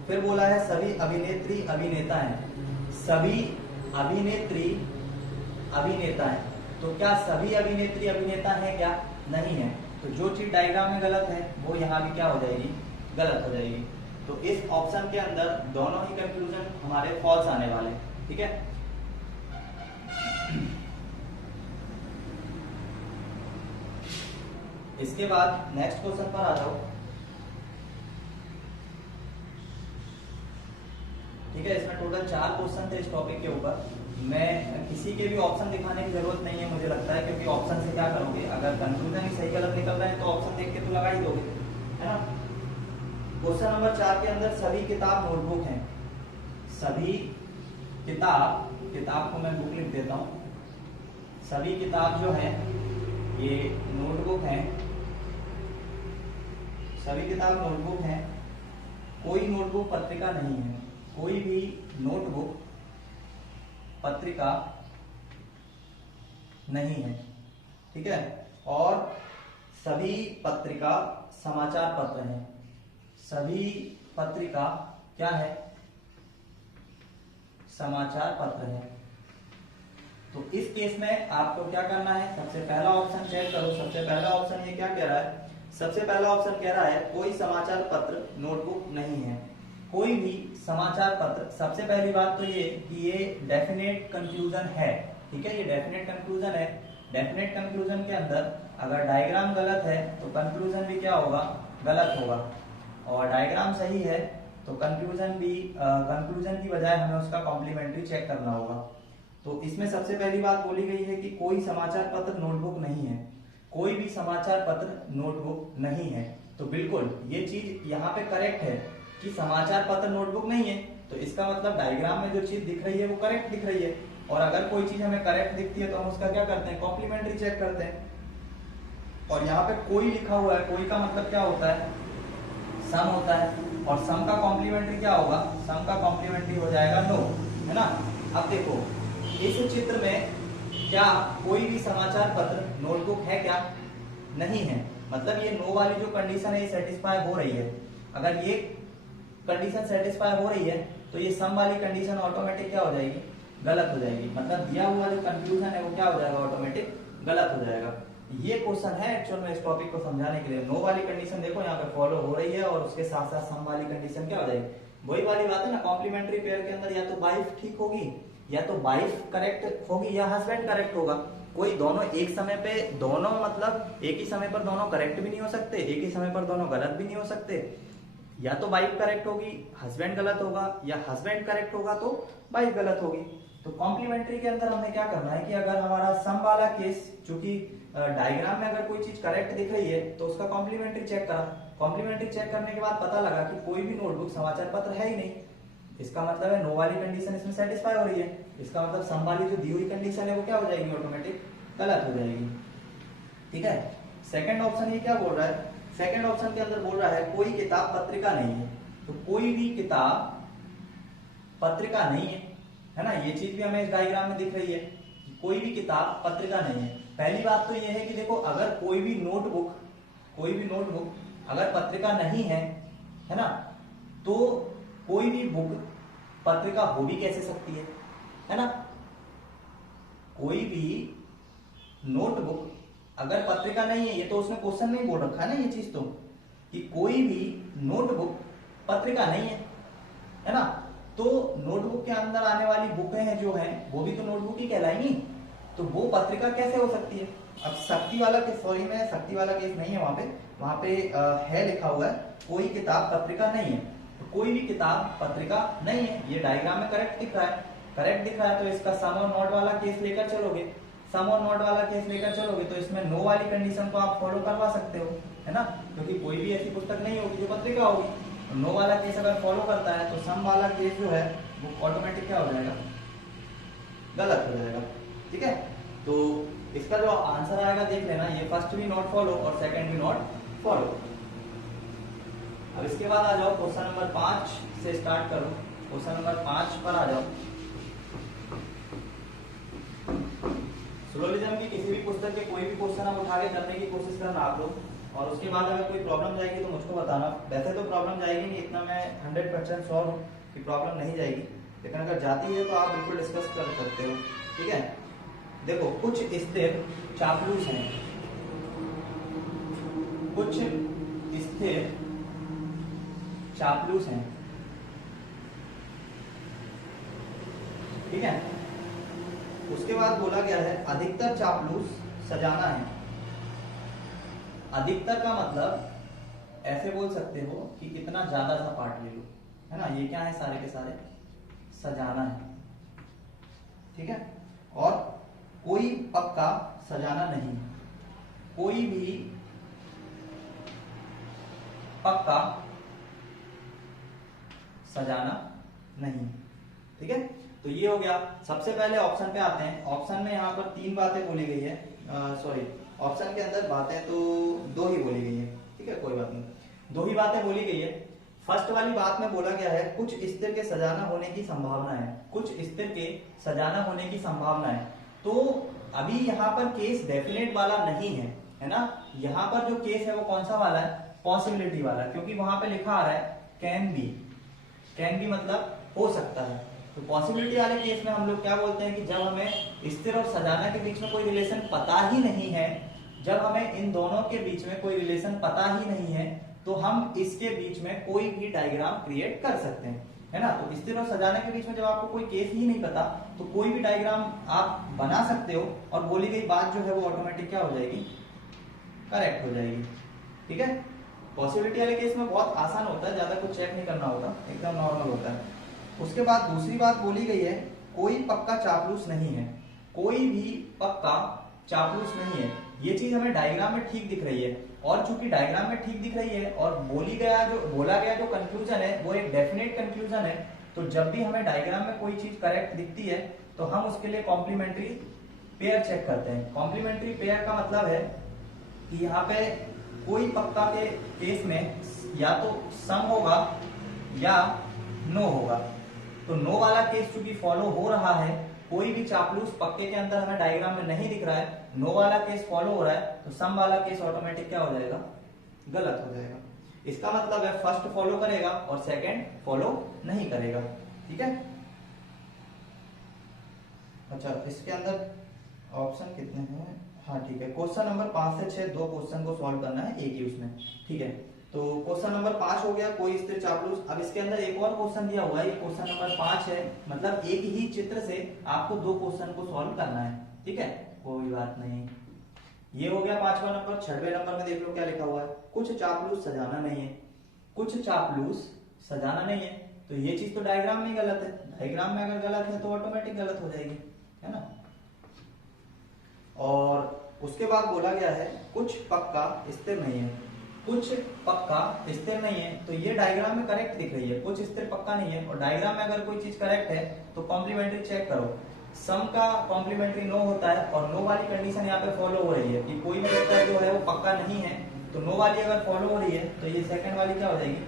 फिर बोला है सभी अभिनेत्री अभिनेता हैं, सभी अभिनेत्री अभिनेता हैं, तो क्या सभी अभिनेत्री अभिनेता हैं क्या? नहीं है, तो जो चीज डायग्राम में गलत है वो यहाँ भी क्या हो जाएगी, गलत हो जाएगी। तो इस ऑप्शन के अंदर दोनों ही कंक्लूजन हमारे फॉल्स आने वाले। ठीक है, इसके बाद नेक्स्ट क्वेश्चन पर आ जाओ। ठीक है, इसमें टोटल 4 क्वेश्चन थे इस टॉपिक के ऊपर। मैं किसी के भी ऑप्शन दिखाने की जरूरत नहीं है मुझे लगता है, क्योंकि ऑप्शन से क्या करोगे, अगर कंक्लूजन ही सही गलत निकल रहा है तो ऑप्शन देख के तो लगा ही दोगे, है ना। क्वेश्चन नंबर 4 के अंदर सभी किताब नोटबुक हैं, सभी किताब, किताब को मैं बुक लिख देता हूँ, सभी किताब जो है ये नोटबुक हैं, सभी किताब नोटबुक हैं, कोई नोटबुक पत्रिका नहीं है, कोई भी नोटबुक पत्रिका नहीं है। ठीक है, और सभी पत्रिका समाचार पत्र हैं, सभी पत्रिका क्या है, समाचार पत्र है। तो इस केस में आपको क्या करना है, सबसे पहला ऑप्शन चेक करो। सबसे पहला ऑप्शन ये क्या कह रहा है, सबसे पहला ऑप्शन कह रहा है कोई समाचार पत्र नोटबुक नहीं है। कोई भी समाचार पत्र, सबसे पहली बात तो ये कि ये डेफिनेट कंक्लूजन है, ठीक है, ये डेफिनेट कंक्लूजन है। डेफिनेट कंक्लूजन के अंदर अगर डायग्राम गलत है तो कंक्लूजन भी क्या होगा, गलत होगा, और डायग्राम सही है तो कंक्लूजन भी, कंक्लूजन की बजाय हमें उसका कॉम्प्लीमेंट्री चेक करना होगा। तो इसमें सबसे पहली बात बोली गई है कि कोई समाचार पत्र नोटबुक नहीं है, कोई भी समाचार पत्र नोटबुक नहीं है। तो बिल्कुल ये चीज यहाँ पे करेक्ट है कि समाचार पत्र नोटबुक नहीं है, तो इसका मतलब डायग्राम में जो चीज दिख रही है वो करेक्ट दिख रही है। और अगर कोई चीज हमें करेक्ट दिखती है तो हम उसका क्या करते हैं, कॉम्प्लीमेंट्री चेक करते हैं। और यहाँ पे कोई लिखा हुआ है, कोई का मतलब क्या होता है, सम होता है, और सम का कॉम्प्लीमेंट्री क्या होगा, सम का कॉम्प्लीमेंट्री हो जाएगा नो, है ना। अब देखो इस चित्र में क्या कोई भी समाचार पत्र नोटबुक है क्या, नहीं है, मतलब ये नो वाली जो कंडीशन है ये सेटिस्फाई हो रही है। अगर ये कंडीशन सेटिस्फाई हो रही है तो ये सम वाली कंडीशन ऑटोमेटिक क्या हो जाएगी, गलत हो जाएगी, मतलब दिया हुआ जो कंक्लूजन है वो क्या हो जाएगा, ऑटोमेटिक गलत हो जाएगा। ये क्वेश्चन है एक्चुअल में इस टॉपिक को समझाने के लिए। नो वाली कंडीशन देखो यहाँ पे फॉलो हो रही है और उसके साथ साथ सम वाली कंडीशन क्या हो जाएगी, वही वाली बात है ना, कॉम्प्लीमेंट्री पेयर के अंदर या तो वाइफ ठीक होगी, या तो वाइफ करेक्ट होगी, या हस्बैंड करेक्ट होगा। कोई दोनों एक समय पे, दोनों मतलब एक ही समय पर दोनों करेक्ट भी नहीं हो सकते, एक ही समय पर दोनों गलत भी नहीं हो सकते। या तो वाइफ करेक्ट होगी, हस्बैंड गलत होगा, या हस्बैंड करेक्ट होगा तो वाइफ गलत होगी। तो कॉम्प्लीमेंट्री के अंदर हमें क्या करना है कि अगर हमारा सम वाला केस, चूंकि डायग्राम में अगर कोई चीज करेक्ट दिख रही है तो उसका कॉम्प्लीमेंट्री चेक करा। कॉम्प्लीमेंट्री चेक करने के बाद पता लगा कि कोई भी नोटबुक समाचार पत्र है ही नहीं, इसका मतलब है नो वाली कंडीशन इसमें सेटिस्फाई हो रही है, इसका मतलब सम वाली जो दी हुई कंडीशन है वो क्या हो जाएगी, ऑटोमेटिक गलत हो जाएगी, ठीक है। सेकंड ऑप्शन ये क्या बोल रहा है, सेकंड ऑप्शन के अंदर बोल रहा है कोई किताब पत्रिका नहीं है। तो कोई भी किताब पत्रिका नहीं है ना, ये चीज भी हमें इस डायग्राम में दिख रही है, कोई भी किताब पत्रिका नहीं है। पहली बात तो ये है कि देखो अगर कोई भी नोटबुक अगर पत्रिका नहीं है ना, तो कोई भी बुक पत्रिका हो भी कैसे सकती है ना। कोई भी नोटबुक अगर पत्रिका नहीं है, ये तो उसने क्वेश्चन में ही बोल रखा है ना ये चीज, तो कि कोई भी नोटबुक पत्रिका नहीं है ना। तो नोटबुक के अंदर आने वाली बुकें हैं जो हैं वो भी तो नोटबुक ही कहलाएंगी, तो वो पत्रिका कैसे हो सकती है। अब शक्ति वाला केस, सॉरी मैं शक्ति वाला केस नहीं है, वहां पे है लिखा हुआ है कोई किताब पत्रिका नहीं है, तो कोई भी किताब पत्रिका नहीं है। ये डायग्राम में करेक्ट दिख रहा है, तो इसका सम और नॉट वाला केस लेकर चलोगे, सम और नॉट वाला केस लेकर चलोगे तो इसमें नो वाली कंडीशन को आप फॉलो करवा सकते हो, है ना, क्योंकि कोई भी ऐसी पुस्तक नहीं होगी जो पत्रिका होगी। नो वाला केस अगर फॉलो करता है तो सम वाला केस जो है वो ऑटोमेटिक क्या हो जाएगा, गलत हो जाएगा, ठीक है। तो इसका जो आंसर आएगा देख लेना, ये फर्स्ट भी नॉट फॉलो और सेकंड भी नॉट फॉलो। अब इसके बाद आ जाओ क्वेश्चन नंबर 5 से स्टार्ट करो, क्वेश्चन नंबर 5 पर आ जाओ। सिलोजिज्म की किसी भी पुस्तक के कोई भी क्वेश्चन आप उठा के करने की कोशिश करना आप लोग, और उसके बाद अगर कोई प्रॉब्लम जाएगी तो मुझको बताना। वैसे तो प्रॉब्लम जाएगी नहीं, इतना मैं 100% श्योर हूँ कि प्रॉब्लम नहीं जाएगी, लेकिन अगर जाती है तो आप बिल्कुल डिस्कस कर सकते हो, ठीक है। देखो कुछ स्थिर चापलूस हैं, कुछ स्थिर चापलूस हैं, ठीक है। उसके बाद बोला गया है अधिकतर चापलूस सजाना है। अधिकतर का मतलब ऐसे बोल सकते हो कि इतना ज्यादा सा पार्ट ले लो, है ना, ये क्या है, सारे के सारे सजाना है, ठीक है। और कोई पक्का सजाना नहीं, कोई भी पक्का सजाना नहीं, ठीक है। तो ये हो गया। सबसे पहले ऑप्शन पे आते हैं। ऑप्शन में यहाँ पर 3 बातें बोली गई है, सॉरी ऑप्शन के अंदर बातें तो 2 ही बोली गई है, ठीक है, कोई बात नहीं, 2 ही बातें बोली गई है। फर्स्ट वाली बात में बोला गया है कुछ स्थिर के सजाना होने की संभावना है, कुछ स्थिर के सजाना होने की संभावना है। तो अभी यहाँ पर केस डेफिनेट वाला नहीं है ना, यहाँ पर जो केस है वो कौन सा वाला है, पॉसिबिलिटी वाला, क्योंकि वहां पे लिखा आ रहा है कैन बी मतलब हो सकता है, तो पॉसिबिलिटी वाले केस में हम लोग क्या बोलते हैं कि जब हमें स्थिर और सजाना के बीच में कोई रिलेशन पता ही नहीं है, जब हमें इन दोनों के बीच में कोई रिलेशन पता ही नहीं है, तो हम इसके बीच में कोई भी डायग्राम क्रिएट कर सकते हैं, है ना। तो स्थिर और सजाने के बीच में जब आपको कोई केस ही नहीं पता तो कोई भी डायग्राम आप बना सकते हो और बोली गई बात जो है वो ऑटोमेटिक क्या हो जाएगी, करेक्ट हो जाएगी। ठीक है, पॉसिबिलिटी वाले केस में बहुत आसान होता है, ज्यादा कुछ चेक नहीं करना होता, एकदम नॉर्मल होता है। उसके बाद दूसरी बात बोली गई है, कोई पक्का चापलूस नहीं है, कोई भी पक्का चापलूस नहीं है। ये चीज हमें डायग्राम में ठीक दिख रही है, और चूंकि डायग्राम में ठीक दिख रही है और बोला गया जो कंक्लूजन है वो एक डेफिनेट कंक्लूजन है, तो जब भी हमें डायग्राम में कोई चीज करेक्ट दिखती है तो हम उसके लिए कॉम्प्लीमेंट्री पेयर चेक करते हैं। कॉम्प्लीमेंट्री पेयर का मतलब है कि यहाँ पे कोई पक्का के केस में या तो सम होगा या नो होगा। तो नो वाला केस चूंकि फॉलो हो रहा है, कोई भी चापलूस पक्के के अंदर हमें डायग्राम में नहीं दिख रहा है, नो वाला केस फॉलो हो रहा है, तो सम वाला केस ऑटोमेटिक क्या हो जाएगा, गलत हो जाएगा। इसका मतलब है फर्स्ट फॉलो करेगा और सेकंड फॉलो नहीं करेगा। ठीक है, अच्छा इसके अंदर ऑप्शन कितने हैं, हाँ ठीक है, क्वेश्चन नंबर 5 से 6 दो क्वेश्चन को सॉल्व करना है एक ही उसमें। ठीक है, तो क्वेश्चन नंबर 5 हो गया, कोई स्थिर चापलूस। अब इसके अंदर एक और क्वेश्चन दिया हुआ है, क्वेश्चन नंबर 5 है, मतलब एक ही चित्र से आपको दो क्वेश्चन को सॉल्व करना है। ठीक है, कोई बात नहीं, ये हो गया 5वां नंबर। 6वें नंबर में देख लो क्या लिखा हुआ है, कुछ चापलूस सजाना नहीं है। कुछ चापलूस सजाना नहीं है, तो ये चीज तो डायग्राम में गलत है, डायग्राम में अगर गलत है तो ऑटोमेटिक गलत हो जाएगी, है ना। और उसके बाद बोला गया है कुछ पक्का स्थिर नहीं है। कुछ पक्का स्थिर नहीं है, तो ये डायग्राम में करेक्ट दिख रही है, कुछ स्थिर पक्का नहीं है, और डायग्राम में अगर कोई चीज करेक्ट है तो कॉम्प्लीमेंट्री चेक करो, सम का कॉम्प्लीमेंट्री नो होता है, और नो वाली कंडीशन यहाँ पे फॉलो हो रही है कि कोई भी उत्तर जो है वो पक्का नहीं है, तो नो वाली अगर फॉलो हो रही है तो ये सेकंड वाली क्या हो जाएगी,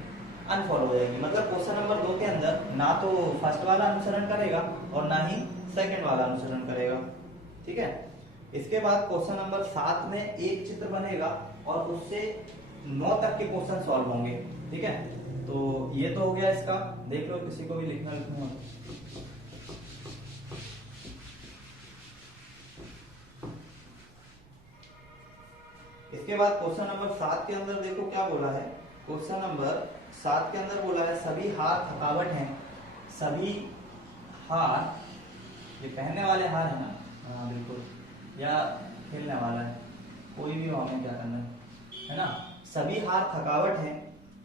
अनफॉलो हो जाएगी। मतलब क्वेश्चन नंबर 2 के अंदर ना तो फर्स्ट वाला अनुसरण करेगा और ना ही सेकंड वाला अनुसरण करेगा। ठीक है, इसके बाद क्वेश्चन नंबर 7 में एक चित्र बनेगा और उससे 9 तक के क्वेश्चन सॉल्व होंगे। ठीक है, तो ये तो हो गया इसका, देख लो किसी को भी लिखना हो। इसके बाद क्वेश्चन नंबर 7 के अंदर देखो क्या बोला है, क्वेश्चन नंबर 7 के अंदर बोला है सभी हार थकावट हैं। सभी हार, ये पहनने वाले हार है ना, हाँ बिल्कुल, या खेलने वाला है, कोई भी हो, हमें क्या करना है ना। सभी हार थकावट है,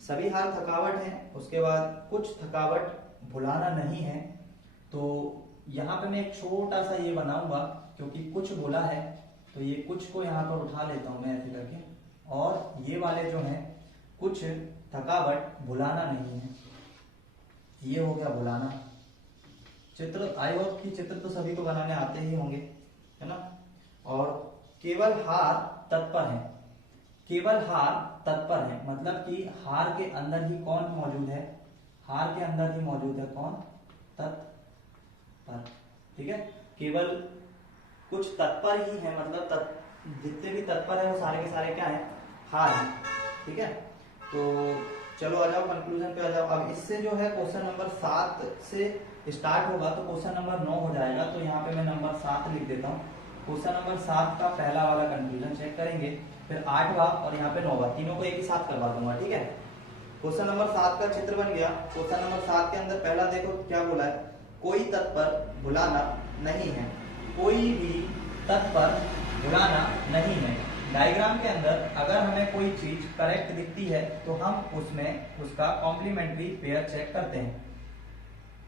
सभी हार थकावट है। उसके बाद कुछ थकावट भुलाना नहीं है, तो यहाँ पे मैं एक छोटा सा ये बनाऊंगा, क्योंकि कुछ बोला है तो ये कुछ को यहाँ पर उठा लेता हूं मैं ऐसे करके, और ये वाले जो हैं कुछ थकावट भुलाना नहीं है, ये हो गया भुलाना। चित्र आई होप कि चित्र तो सभी को बनाने आते ही होंगे, है ना। और केवल हार तत्पर है, केवल हार तत्पर है, मतलब कि हार के अंदर ही कौन मौजूद है, हार के अंदर ही मौजूद है कौन, तत्पर। ठीक है, केवल कुछ तत्पर ही है, मतलब जितने भी तत्पर है वो सारे के सारे क्या है, हार है। ठीक है, तो चलो आ जाओ कंक्लूजन पे आ जाओ। अब इससे जो है क्वेश्चन नंबर 7 से स्टार्ट होगा तो क्वेश्चन नंबर 9 हो जाएगा, तो यहाँ पे मैं नंबर 7 लिख देता हूँ। क्वेश्चन नंबर 7 का पहला वाला कंक्लूजन चेक करेंगे, फिर 8वां और यहाँ पे 9वां, तीनों को एक ही साथ करवा दूंगा। ठीक है, क्वेश्चन नंबर 7 का चित्र बन गया। क्वेश्चन नंबर 7 के अंदर पहला देखो क्या बोला है, कोई तत्पर भुलाना नहीं है, कोई भी तत्पर भुलाना नहीं है। डायग्राम के अंदर अगर हमें कोई चीज करेक्ट दिखती है तो हम उसमें उसका कॉम्प्लीमेंट्री पेयर चेक करते हैं।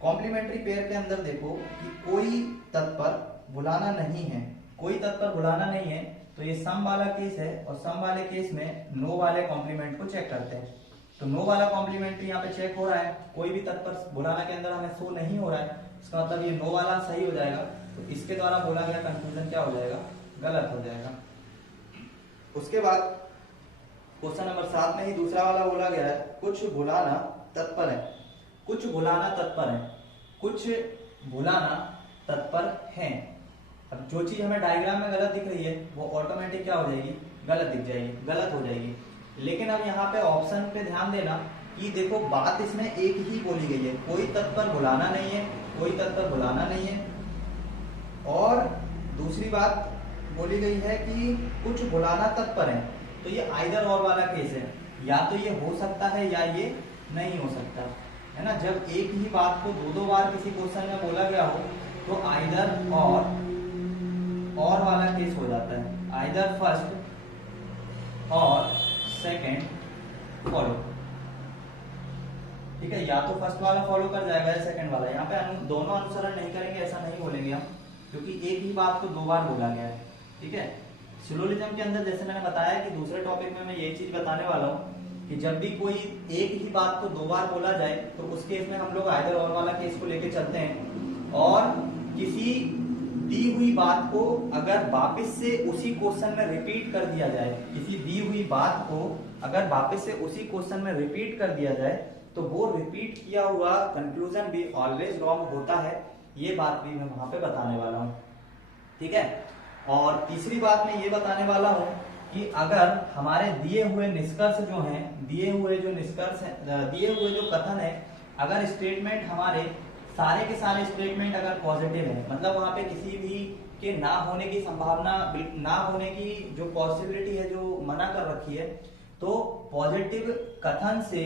कॉम्प्लीमेंट्री पेयर के अंदर देखो कि कोई तत्पर भुलाना नहीं है, कोई तत्पर भुलाना नहीं है, तो ये सम वाला केस है, और सम वाले केस में नो वाले कॉम्प्लीमेंट को चेक करते हैं। तो नो वाला कॉम्प्लीमेंट्री यहाँ पे चेक हो रहा है, कोई भी तत्पर भुलाना के अंदर हमें शो नहीं हो रहा है, इसका मतलब ये नो वाला सही हो जाएगा, तो इसके द्वारा बोला गया कंक्लूजन क्या हो जाएगा, गलत हो जाएगा। उसके बाद क्वेश्चन नंबर 7 में ही दूसरा वाला बोला गया है, कुछ भुलाना तत्पर है, कुछ भुलाना तत्पर है, कुछ भुलाना तत्पर है। अब जो चीज हमें डायग्राम में गलत दिख रही है वो ऑटोमेटिक क्या हो जाएगी, गलत दिख जाएगी, गलत हो जाएगी। लेकिन अब यहाँ पे ऑप्शन पे ध्यान देना कि देखो बात इसमें एक ही बोली गई है, कोई तत्पर भुलाना नहीं है, कोई तत्पर भुलाना नहीं है। और दूसरी बात बोली गई है कि कुछ भुलाना तत्पर है, तो ये आइदर और वाला केस है, या तो ये हो सकता है या ये नहीं हो सकता है ना। जब एक ही बात को दो बार किसी क्वेश्चन में बोला गया हो तो आइदर और वाला केस हो जाता है, आइदर फर्स्ट और सेकंड फॉलो। ठीक है, या तो फर्स्ट वाला फॉलो कर जाएगा या सेकंड वाला। यहाँ पे दोनों अनुसरण नहीं करेंगे ऐसा नहीं बोलेंगे हम, क्योंकि एक ही बात को दो बार बोला गया है। ठीक है, सिलोजिज्म के अंदर जैसे मैंने बताया कि दूसरे टॉपिक में मैं ये चीज बताने वाला हूँ कि जब भी कोई एक ही बात को दो बार बोला जाए तो उस केस में हम लोग आइदर और वाला केस को लेके चलते हैं। और किसी दी हुई बात को अगर वापस से उसी क्वेश्चन में रिपीट कर दिया जाए, किसी दी हुई बात को अगर वापस से उसी क्वेश्चन में रिपीट कर दिया जाए तो वो रिपीट किया हुआ कंक्लूजन भी ऑलवेज रॉन्ग होता है। ये बात भी मैं वहां पे बताने वाला हूँ। ठीक है, और तीसरी बात मैं ये बताने वाला हूँ कि अगर हमारे दिए हुए निष्कर्ष जो हैं, दिए हुए जो कथन है, अगर स्टेटमेंट हमारे सारे के सारे स्टेटमेंट अगर पॉजिटिव है, मतलब वहां पे किसी भी के ना होने की संभावना, ना होने की जो पॉसिबिलिटी है जो मना कर रखी है, तो पॉजिटिव कथन से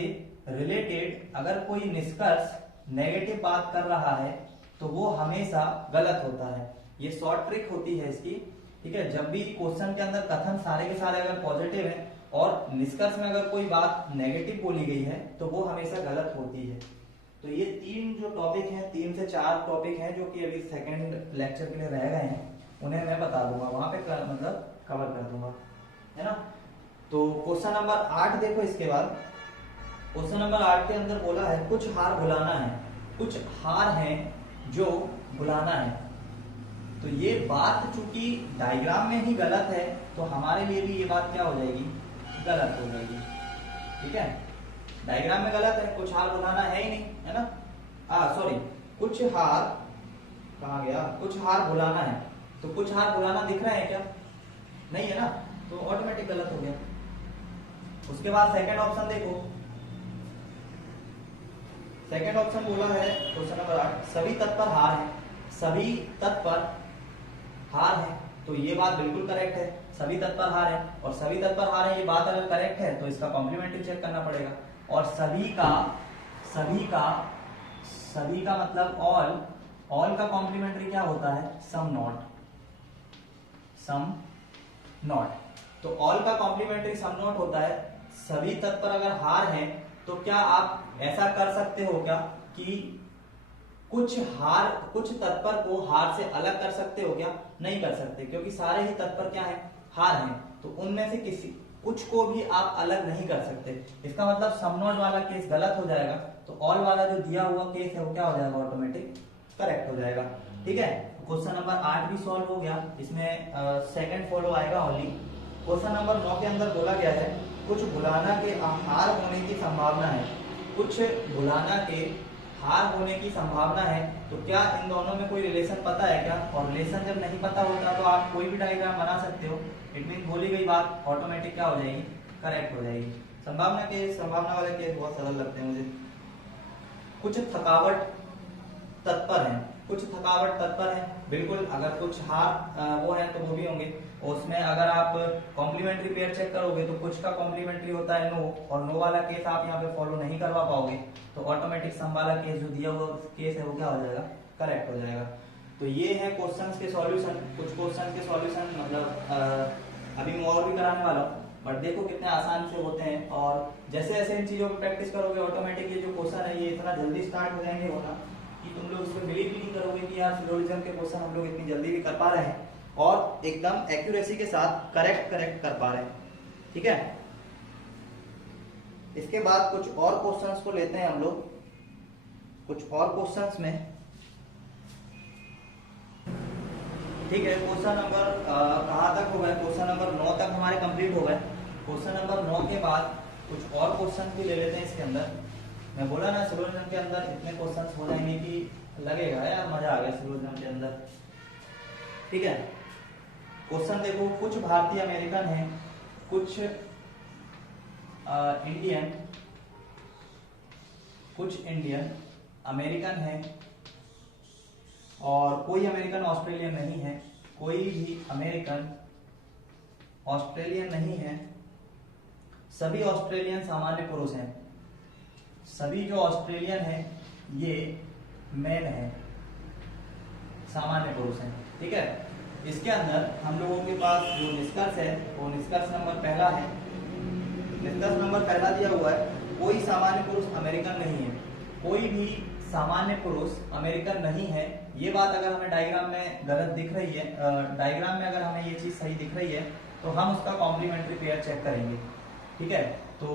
रिलेटेड अगर कोई निष्कर्ष नेगेटिव बात कर रहा है तो वो हमेशा गलत होता है। ये शॉर्ट ट्रिक होती है इसकी। ठीक है, जब भी क्वेश्चन के अंदर कथन सारे के सारे अगर पॉजिटिव है और निष्कर्ष में अगर कोई बात नेगेटिव बोली गई है तो वो हमेशा गलत होती है। तो ये तीन जो टॉपिक हैं, 3 से 4 टॉपिक हैं जो कि अभी सेकंड लेक्चर के लिए रह गए हैं, उन्हें मैं बता दूंगा वहां पे मतलब कवर कर दूंगा, है ना। तो क्वेश्चन नंबर 8 देखो। इसके बाद क्वेश्चन नंबर 8 के अंदर बोला है कुछ हार भुलाना है, कुछ हार हैं जो भुलाना है। तो ये बात चूंकि डायग्राम में ही गलत है तो हमारे लिए भी ये बात क्या हो जाएगी, गलत हो जाएगी। ठीक है, डायग्राम में गलत है, कुछ हार भुलाना है ही नहीं, है ना। सॉरी, कुछ हार कहाँ गया, कुछ हार भुलाना है। तो कुछ हार भुलाना दिख रहा है क्या, नहीं है ना, तो ऑटोमेटिक गलत हो गया। उसके बाद सेकंड ऑप्शन देखो, सेकंड ऑप्शन बोला है क्वेश्चन नंबर 8, सभी तत्पर हार है, सभी तत्पर हार है। तो ये बात बिल्कुल करेक्ट है, सभी तत्पर हार है। और सभी तत्पर हार है, ये बात अगर करेक्ट है तो इसका कॉम्प्लीमेंट्री चेक करना पड़ेगा। और सभी का मतलब ऑल का कॉम्प्लीमेंट्री क्या होता है, सम नॉट। तो ऑल का कॉम्प्लीमेंट्री सम नॉट होता है। सभी तत्पर अगर हार है तो क्या आप ऐसा कर सकते हो क्या कि कुछ तत्पर को हार से अलग कर सकते हो क्या, नहीं कर सकते, क्योंकि सारे ही तत्पर क्या है, हार हैं। तो उनमें से कुछ को भी आप अलग नहीं कर सकते। इसका मतलब सम नॉट वाला केस गलत हो जाएगा, तो ऑल वाला जो दिया हुआ केस है वो क्या हो जाएगा, ऑटोमेटिक करेक्ट हो जाएगा। ठीक है, क्वेश्चन नंबर 8 भी सॉल्व हो गया। इसमें सेकंड फॉलो आएगा ओनली। क्वेश्चन नंबर 9 के अंदर बोला गया है कुछ भुलाना के हार होने की संभावना है, कुछ भुलाना के हार होने की संभावना है। तो क्या इन दोनों में कोई रिलेशन पता है क्या? और रिलेशन जब नहीं पता होता तो आप कोई भी डायग्राम बना सकते हो। इट मीन बोली गई बात ऑटोमेटिक क्या हो जाएगी, करेक्ट हो जाएगी। संभावना वाले केस बहुत सरल लगते हैं मुझे। कुछ थकावट तत्पर है, कुछ थकावट तत्पर है, बिल्कुल। अगर कुछ हार वो है तो वो भी होंगे। उसमें अगर आप कॉम्प्लीमेंट्री पेयर चेक करोगे तो कुछ का कॉम्प्लीमेंट्री होता है नो, और नो वाला केस आप यहाँ पे फॉलो नहीं करवा पाओगे, तो ऑटोमेटिक सम वाला केस जो दिया हुआ केस है वो क्या हो जाएगा, करेक्ट हो जाएगा। तो ये है क्वेश्चंस के सॉल्यूशन। कुछ क्वेश्चन के सॉल्यूशन मतलब अभी मैं और भी कराने वाला हूँ, बट देखो कितने आसान से होते हैं। और जैसे जैसे इन चीजों पर प्रैक्टिस करोगे ऑटोमेटिक ये जो क्वेश्चन है ये इतना जल्दी स्टार्ट हो जाएंगे होना कि तुम लोग इस पर बिलीव भी नहीं करोगे कि यार सिलोजिज्म के क्वेश्चन हम लोग इतनी जल्दी भी कर पा रहे हैं और एकदम एक्यूरेसी के साथ करेक्ट कर पा रहे हैं। ठीक है, इसके बाद कुछ और क्वेश्चंस को लेते हैं हम लोग। कुछ और क्वेश्चंस में, ठीक है, क्वेश्चन नंबर कहाँ तक हो गए, क्वेश्चन नंबर 9 तक हमारे कंप्लीट हो गए। क्वेश्चन नंबर 9 के बाद कुछ और क्वेश्चन भी ले लेते हैं इसके अंदर। मैं बोला ना सिलोजिज्म के अंदर इतने क्वेश्चंस हो जाएंगे कि लगेगा यार मजा आ गया सिलोजिज्म के अंदर। ठीक है, क्वेश्चन देखो, कुछ भारतीय अमेरिकन हैं, कुछ इंडियन अमेरिकन है, और कोई अमेरिकन ऑस्ट्रेलियन नहीं है, कोई भी अमेरिकन ऑस्ट्रेलियन नहीं है, सभी ऑस्ट्रेलियन सामान्य पुरुष हैं, सभी जो ऑस्ट्रेलियन हैं ये मेन है, सामान्य पुरुष हैं। ठीक है, इसके अंदर हम लोगों के पास जो निष्कर्ष है वो निष्कर्ष नंबर पहला है। निष्कर्ष नंबर पहला दिया हुआ है, कोई सामान्य पुरुष अमेरिकन नहीं है, कोई भी सामान्य पुरुष अमेरिकन नहीं है। ये बात अगर हमें डायग्राम में गलत दिख रही है, डायग्राम में अगर हमें ये चीज सही दिख रही है तो हम उसका कॉम्प्लीमेंट्री पेयर चेक करेंगे। ठीक है, तो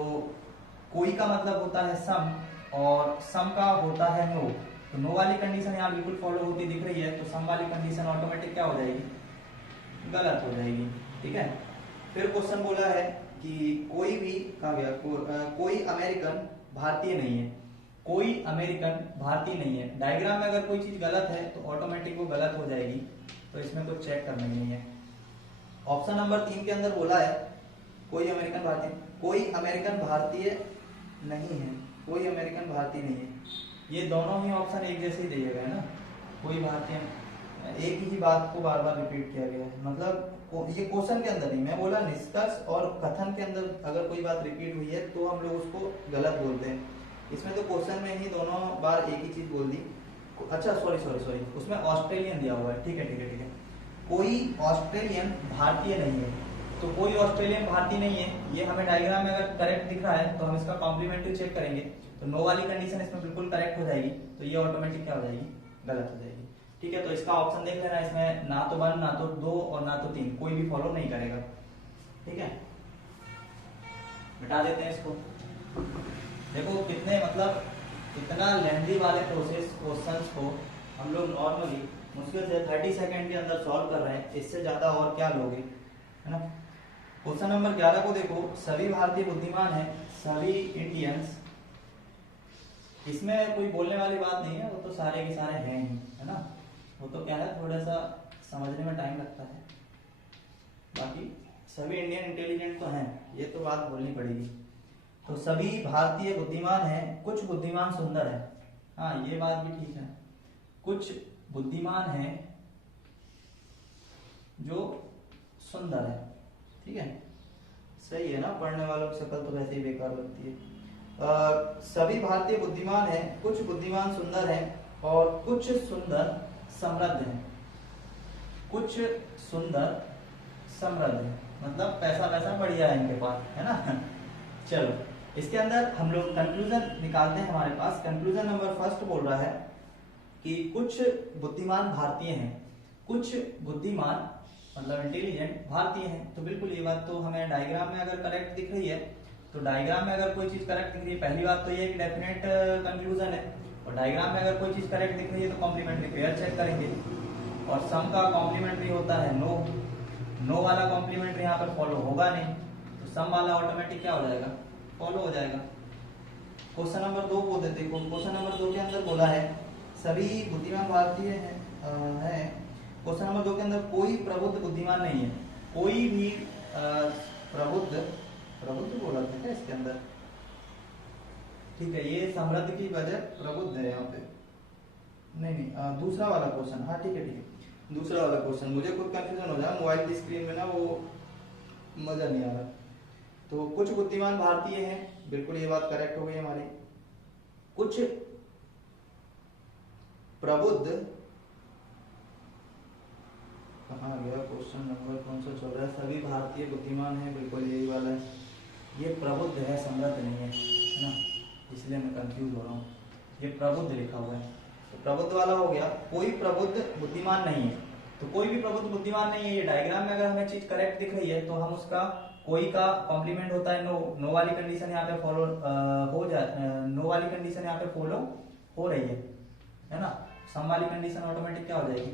कोई का मतलब होता है सम और सम का होता है नो, तो नो वाली कंडीशन यहाँ बिल्कुल फॉलो होती दिख रही है, तो सम वाली कंडीशन ऑटोमेटिक क्या हो जाएगी, गलत हो जाएगी। ठीक है, फिर क्वेश्चन बोला है कि कोई भी कहा गया कोई अमेरिकन भारतीय नहीं है, कोई अमेरिकन भारतीय नहीं है। डायग्राम में अगर कोई चीज गलत है तो ऑटोमेटिक वो गलत हो जाएगी, तो इसमें कुछ चेक करना ही नहीं है। ऑप्शन नंबर 3 के अंदर बोला है कोई अमेरिकन भारतीय, कोई अमेरिकन भारतीय नहीं है, कोई अमेरिकन भारतीय नहीं है। ये दोनों ही ऑप्शन एक जैसे ही दिए गए हैं ना, कोई भारतीय, एक ही बात को बार बार रिपीट किया गया है। मतलब ये क्वेश्चन के अंदर नहीं, मैं बोला निष्कर्ष और कथन के अंदर अगर कोई बात रिपीट हुई है तो हम लोग उसको गलत बोलते हैं। इसमें तो क्वेश्चन में ही दोनों बार एक ही चीज बोल दी। अच्छा सॉरी, उसमें ऑस्ट्रेलियन दिया हुआ है। ठीक है, कोई ऑस्ट्रेलियन भारतीय नहीं है, तो कोई ऑस्ट्रेलियन भारतीय नहीं है, ये हमें डायग्राम में अगर करेक्ट दिख रहा है तो हम इसका कॉम्प्लीमेंट्री चेक करेंगे, तो नो वाली कंडीशन इसमें बिल्कुल करेक्ट हो जाएगी, तो ये ऑटोमेटिक क्या हो जाएगी, गलत हो जाएगी। ठीक है, तो इसका ऑप्शन देख लेना, इसमें ना तो 1 ना तो 2 और ना तो 3 कोई भी फॉलो नहीं करेगा। ठीक है, मिटा देते हैं इसको। देखो कितने मतलब इतना लेंथी वाले प्रोसेस क्वेश्चंस को हम लोग नॉर्मली मुश्किल से 30 सेकंड के अंदर सॉल्व कर रहे हैं, इससे ज्यादा और क्या लोगे, है ना। क्वेश्चन नंबर 11 को देखो, सभी भारतीय बुद्धिमान हैं, सभी इंडियंस, इसमें कोई बोलने वाली बात नहीं है, वो तो सारे के सारे हैं ही, है ना। वो तो क्या है, थोड़ा सा समझने में टाइम लगता है, बाकी सभी इंडियन इंटेलिजेंट तो हैं, ये तो बात बोलनी पड़ेगी। तो सभी भारतीय बुद्धिमान हैं, कुछ बुद्धिमान सुंदर है, हाँ ये बात भी ठीक है, कुछ बुद्धिमान हैं जो सुंदर है। ठीक है, सही है ना, पढ़ने वालों की शक्ल तो वैसे ही बेकार लगती है। सभी भारतीय बुद्धिमान हैं, कुछ बुद्धिमान सुंदर हैं और कुछ सुंदर समृद्ध हैं, कुछ सुंदर समृद्ध हैं, मतलब पैसा वैसा बढ़िया है इनके पास, है ना। चलो इसके अंदर हम लोग कंक्लूजन निकालते हैं। हमारे पास कंक्लूजन नंबर फर्स्ट बोल रहा है कि कुछ बुद्धिमान भारतीय हैं, कुछ बुद्धिमान मतलब इंटेलिजेंट भारतीय हैं, तो बिल्कुल ये बात तो हमें डायग्राम में अगर करेक्ट दिख रही है, तो डायग्राम में अगर कोई चीज करेक्ट दिख रही है, पहली बात तो ये एक डेफिनेट कंक्लूजन है, और डायग्राम में अगर कोई चीज करेक्ट दिख रही है तो कॉम्प्लीमेंट्री पेयर चेक करेंगे, और सम का कॉम्प्लीमेंट्री होता है नो, नो वाला कॉम्प्लीमेंट्री यहाँ पर फॉलो होगा नहीं, तो सम वाला ऑटोमेटिक क्या हो जाएगा, फॉलो हो जाएगा। क्वेश्चन नंबर 2 को देखो, क्वेश्चन नंबर 2 के अंदर बोला है सभी बुद्धिमान भारतीय हैं। क्वेश्चन नंबर 2 के अंदर कोई प्रबुद्ध बुद्धिमान नहीं है, कोई भी प्रबुद्ध बोला था क्या इसके अंदर, ठीक है, ये समृद्ध की वजह प्रबुद्ध है यहाँ पे, नहीं दूसरा वाला क्वेश्चन, हाँ ठीक है, दूसरा वाला क्वेश्चन, मुझे खुद कंफ्यूजन हो जाए मोबाइल की स्क्रीन में ना, वो मजा नहीं आ रहा। तो कुछ बुद्धिमान भारतीय हैं, बिल्कुल ये बात करेक्ट हो गई हमारी। कुछ प्रबुद्ध, कहाँ गया क्वेश्चन नंबर, कौन सा चल रहा है, सभी भारतीय बुद्धिमान हैं, बिल्कुल यही वाला है, ये प्रबुद्ध है, समृद्ध नहीं है, है ना, इसलिए मैं कंफ्यूज हो रहा हूँ, ये प्रबुद्ध लिखा हुआ है, तो प्रबुद्ध वाला हो गया। कोई प्रबुद्ध बुद्धिमान नहीं है, तो कोई भी प्रबुद्ध बुद्धिमान नहीं है, ये डायग्राम में अगर हमें चीज करेक्ट दिख रही है तो हम उसका कोई का कॉम्प्लीमेंट होता है नो, नो वाली कंडीशन यहाँ पे फॉलो हो जाए, नो वाली कंडीशन यहाँ पे फॉलो हो रही है ना, सम वाली कंडीशन ऑटोमेटिक क्या हो जाएगी,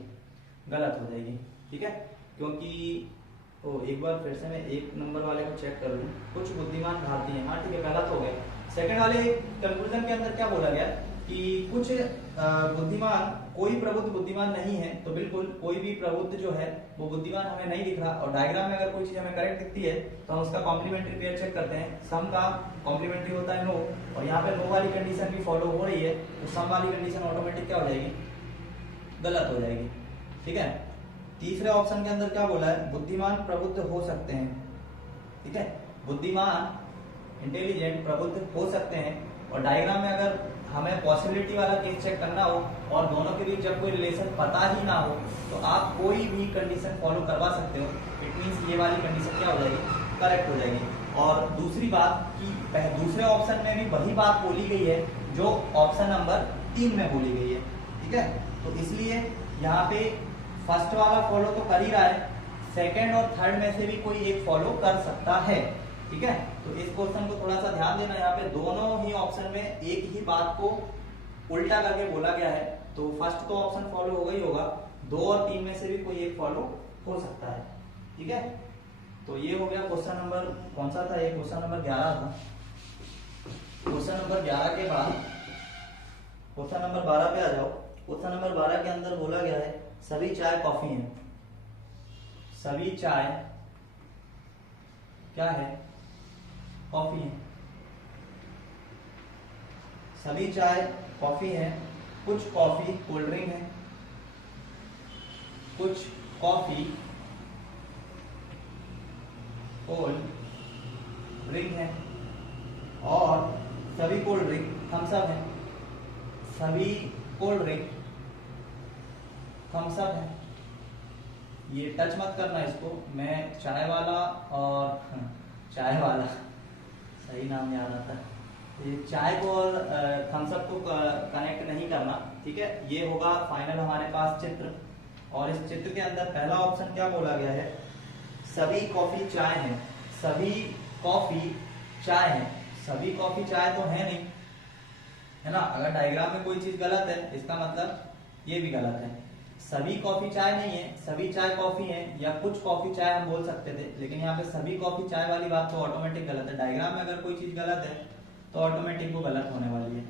गलत हो जाएगी। ठीक है, क्योंकि एक बार फिर से मैं 1 नंबर वाले को चेक कर लूं, कुछ बुद्धिमान भारतीय हैं, हाँ ठीक है, गलत हो गया। सेकंड वाले कंक्लूजन के अंदर क्या बोला गया कि कुछ बुद्धिमान, कोई प्रबुद्ध बुद्धिमान नहीं है, तो बिल्कुल कोई भी प्रबुद्ध जो है वो बुद्धिमान हमें नहीं दिख रहा, और डायग्राम में अगर कोई चीज हमें करेक्ट दिखती है तो हम उसका कॉम्प्लीमेंट्री पेयर चेक करते हैं, सम का कॉम्प्लीमेंट्री होता है नो, और यहाँ पे नो वाली कंडीशन भी फॉलो हो रही है, तो सम वाली कंडीशन ऑटोमेटिक क्या हो जाएगी, गलत हो जाएगी। ठीक है, तीसरे ऑप्शन के अंदर क्या बोला है, बुद्धिमान प्रबुद्ध हो सकते हैं। ठीक है, बुद्धिमान इंटेलिजेंट प्रबुद्ध हो सकते हैं। और डायग्राम में अगर हमें पॉसिबिलिटी वाला केस चेक करना हो और दोनों के बीच जब कोई रिलेशन पता ही ना हो तो आप कोई भी कंडीशन फॉलो करवा सकते हो। इट मींस ये वाली कंडीशन क्या हो जाएगी, करेक्ट हो जाएगी। और दूसरी बात कि दूसरे ऑप्शन में भी वही बात बोली गई है जो ऑप्शन नंबर 3 में बोली गई है। ठीक है, तो इसलिए यहाँ पे फर्स्ट वाला फॉलो तो कर ही रहा है, सेकेंड और थर्ड में से भी कोई एक फॉलो कर सकता है। ठीक है, तो इस क्वेश्चन को थोड़ा सा ध्यान देना, यहाँ पे दोनों ही ऑप्शन में एक ही बात को उल्टा करके बोला गया है। तो फर्स्ट तो ऑप्शन फॉलो हो गई होगा, 2 और 3 में से भी कोई एक फॉलो हो सकता है। ठीक है, तो ये हो गया क्वेश्चन नंबर, कौन सा था ये, क्वेश्चन नंबर 11 था। क्वेश्चन नंबर 11 के बाद क्वेश्चन नंबर 12 पे आ जाओ। क्वेश्चन नंबर 12 के अंदर बोला गया है सभी चाय कॉफी है। सभी चाय क्या है, कॉफी है। सभी चाय कॉफी है, कुछ कॉफी कोल्ड ड्रिंक है, कुछ कॉफी कोल्ड ड्रिंक है और सभी कोल्ड ड्रिंक थम्स अप है। सभी कोल्ड ड्रिंक थम्स अप है। ये टच मत करना इसको, मैं चाय वाला और चाय वाला सही नाम याद आता है, ये चाय को और थम्स अप को कनेक्ट नहीं करना। ठीक है, ये होगा फाइनल हमारे पास चित्र। और इस चित्र के अंदर पहला ऑप्शन क्या बोला गया है, सभी कॉफी चाय है। सभी कॉफी चाय है, सभी कॉफी चाय तो है नहीं, है ना। अगर डायग्राम में कोई चीज गलत है इसका मतलब ये भी गलत है। सभी कॉफी चाय नहीं है, सभी चाय कॉफी है, या कुछ कॉफी चाय हम बोल सकते थे, लेकिन यहाँ पे सभी कॉफी चाय वाली बात तो ऑटोमेटिक गलत है। डायग्राम में अगर कोई चीज गलत है तो ऑटोमेटिक वो गलत होने वाली है।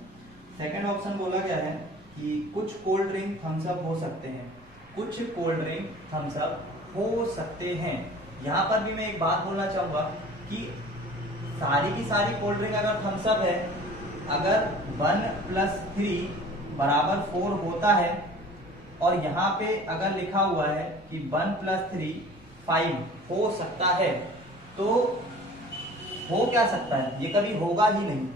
सेकंड ऑप्शन बोला गया है कि कुछ कोल्ड ड्रिंक थम्स अप हो सकते हैं। कुछ कोल्ड ड्रिंक थम्स अप हो सकते हैं। यहाँ पर भी मैं एक बात बोलना चाहूंगा कि सारी की सारी कोल्ड ड्रिंक अगर थम्स अप है, अगर 1 + 3 = 4 होता है और यहाँ पे अगर लिखा हुआ है कि 1 + 3 5 हो सकता है, तो हो क्या सकता है, ये कभी होगा ही नहीं,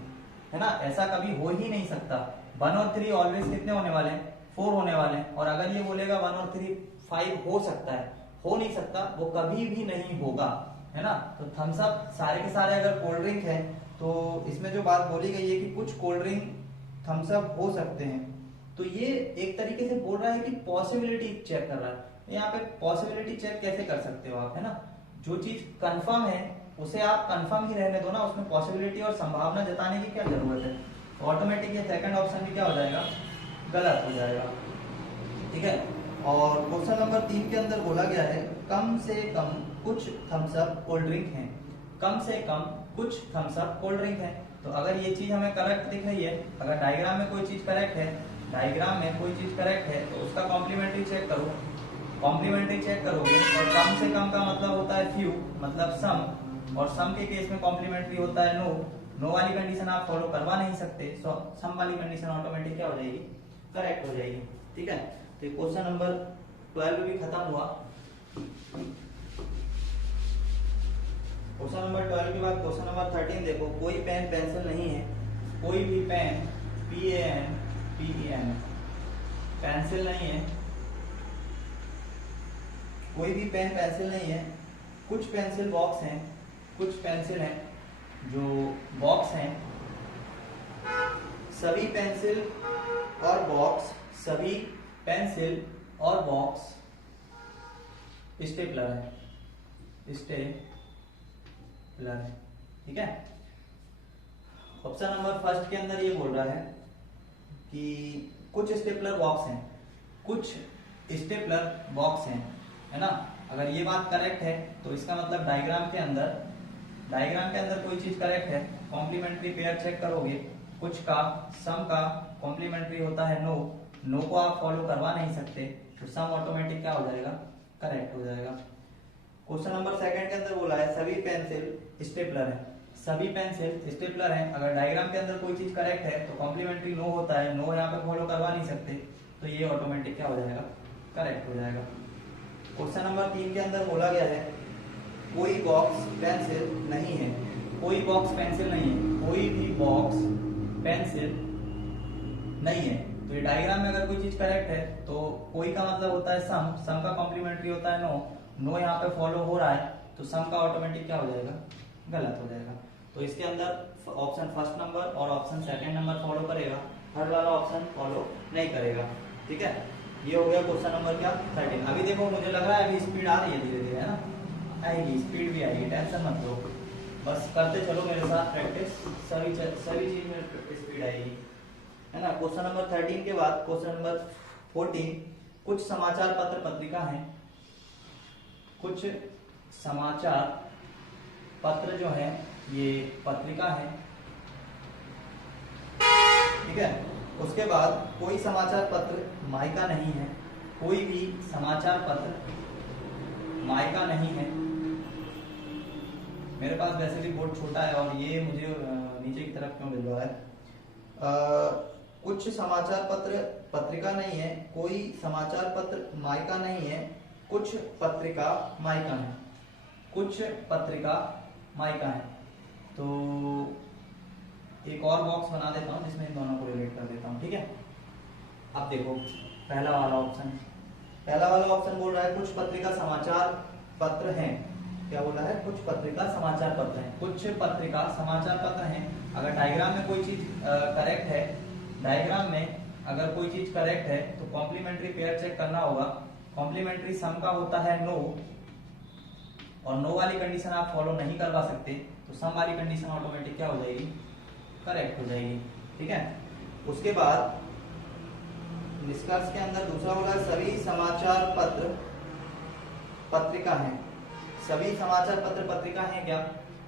है ना। ऐसा कभी हो ही नहीं सकता। 1 और 3 ऑलवेज कितने होने वाले हैं, 4 होने वाले हैं। और अगर ये बोलेगा 1 और 3 5 हो सकता है, हो नहीं सकता, वो कभी भी नहीं होगा, है ना। तो थम्स अप सारे के सारे अगर कोल्ड ड्रिंक है तो इसमें जो बात बोली गई है कि कुछ कोल्ड ड्रिंक थम्स अप हो सकते हैं, तो ये एक तरीके से बोल रहा है कि पॉसिबिलिटी चेक कर रहा है। यहाँ पे पॉसिबिलिटी चेक कैसे कर सकते हो आप, है ना। जो चीज कंफर्म है उसे आप कंफर्म ही रहने दो ना, उसमें पॉसिबिलिटी और संभावना जताने की क्या जरूरत है। ऑटोमेटिक ये सेकंड ऑप्शन भी क्या हो जाएगा, गलत हो जाएगा। ठीक है, और क्वेश्चन नंबर 3 के अंदर बोला गया है कम से कम कुछ थम्स अप कोल्ड ड्रिंक है। कम से कम कुछ थम्स अप कोल्ड ड्रिंक है। तो अगर ये चीज हमें करेक्ट दिख रही है, अगर डायग्राम में कोई चीज करेक्ट है, डायग्राम में कोई चीज करेक्ट है तो उसका कॉम्प्लीमेंट्री चेक करो। कॉम्प्लीमेंट्री चेक करोगे और कम से कम का मतलब होता है फ्यू, मतलब सम, और सम के केस में कॉम्प्लीमेंट्री होता है नो। नो वाली कंडीशन आप फॉलो करवा नहीं सकते, सो सम वाली कंडीशन ऑटोमेटिक क्या हो जाएगी, करेक्ट हो जाएगी। ठीक है, तो क्वेश्चन नंबर 12 भी खत्म हुआ। क्वेश्चन नंबर 12 के बाद क्वेश्चन नंबर 13 देखो। कोई पेन पेंसिल नहीं है, कोई भी पेन PEN पेंसिल नहीं है, कोई भी पेन पेंसिल नहीं है। कुछ पेंसिल बॉक्स हैं, कुछ पेंसिल हैं जो बॉक्स हैं। सभी पेंसिल और बॉक्स, सभी पेंसिल और बॉक्स स्टेपलर है, स्टेपलर है। ठीक है, ऑप्शन नंबर फर्स्ट के अंदर ये बोल रहा है कि कुछ स्टेपलर बॉक्स हैं, कुछ स्टेपलर बॉक्स हैं, है ना। अगर ये बात करेक्ट है तो इसका मतलब डायग्राम के अंदर कोई चीज करेक्ट है। कॉम्प्लीमेंट्री पेयर चेक करोगे, कुछ का सम का कॉम्प्लीमेंट्री होता है नो, नो को आप फॉलो करवा नहीं सकते, तो सम ऑटोमेटिक क्या हो जाएगा, करेक्ट हो जाएगा। क्वेश्चन नंबर सेकंड के अंदर बोला है सभी पेंसिल स्टेपलर है। सभी पेंसिल स्टेपलर हैं। अगर डायग्राम के अंदर कोई चीज करेक्ट है तो कॉम्प्लीमेंट्री नो होता है, नो यहाँ पे फॉलो करवा नहीं सकते, तो ये ऑटोमेटिक क्या हो जाएगा, करेक्ट हो जाएगा। क्वेश्चन नंबर 3 के अंदर बोला गया है कोई बॉक्स पेंसिल नहीं है, कोई बॉक्स पेंसिल नहीं है, कोई भी बॉक्स पेंसिल नहीं है। तो ये डायग्राम में अगर कोई चीज करेक्ट है तो कोई का मतलब होता है सम, सम का कॉम्प्लीमेंट्री होता है नो, नो यहाँ पे फॉलो हो रहा है तो सम का ऑटोमेटिक क्या हो जाएगा, गलत हो जाएगा। तो इसके अंदर ऑप्शन फर्स्ट नंबर और ऑप्शन सेकंड नंबर फॉलो करेगा, थर्ड वाला ऑप्शन फॉलो नहीं करेगा। ठीक है, ये हो गया क्वेश्चन नंबर क्या 13। अभी देखो मुझे लग रहा है अभी स्पीड आ रही है धीरे धीरे, है ना, आएगी स्पीड भी आएगी, टेंशन मत लो, बस करते चलो मेरे साथ प्रैक्टिस, सभी चीज में स्पीड आएगी, है ना। क्वेश्चन नंबर 13 के बाद क्वेश्चन नंबर 14, कुछ समाचार पत्र पत्रिका हैं, कुछ समाचार पत्र जो है ये पत्रिका है, ठीक है। उसके बाद कोई समाचार पत्र मायका नहीं है, कोई भी समाचार पत्र मायका नहीं है। मेरे पास वैसे भी बोर्ड छोटा है और ये मुझे नीचे की तरफ क्यों मिल रहा है। कुछ समाचार पत्र पत्रिका नहीं है, कोई समाचार पत्र मायका नहीं है, कुछ पत्रिका मायका है, कुछ पत्रिका मायका है। तो एक और बॉक्स बना देता हूं जिसमें इन दोनों को रिलेट कर देता हूं, ठीक है। अब देखो पहला वाला ऑप्शन बोल रहा है कुछ पत्रिका समाचार पत्र हैं, क्या बोला है, कुछ पत्रिका समाचार पत्र हैं, कुछ पत्रिका समाचार पत्र हैं। अगर डायग्राम में कोई चीज करेक्ट है, डायग्राम में अगर कोई चीज करेक्ट है तो कॉम्प्लीमेंट्री पेयर चेक करना होगा। कॉम्प्लीमेंट्री सम का होता है नो, और नो वाली कंडीशन आप फॉलो नहीं करवा सकते तो सम वाली कंडीशन ऑटोमेटिक क्या हो जाएगी, करेक्ट हो जाएगी, ठीक है। उसके बाद निष्कर्ष के अंदर दूसरा बोला सभी समाचार पत्र पत्रिका है, सभी समाचार पत्र पत्रिका है क्या,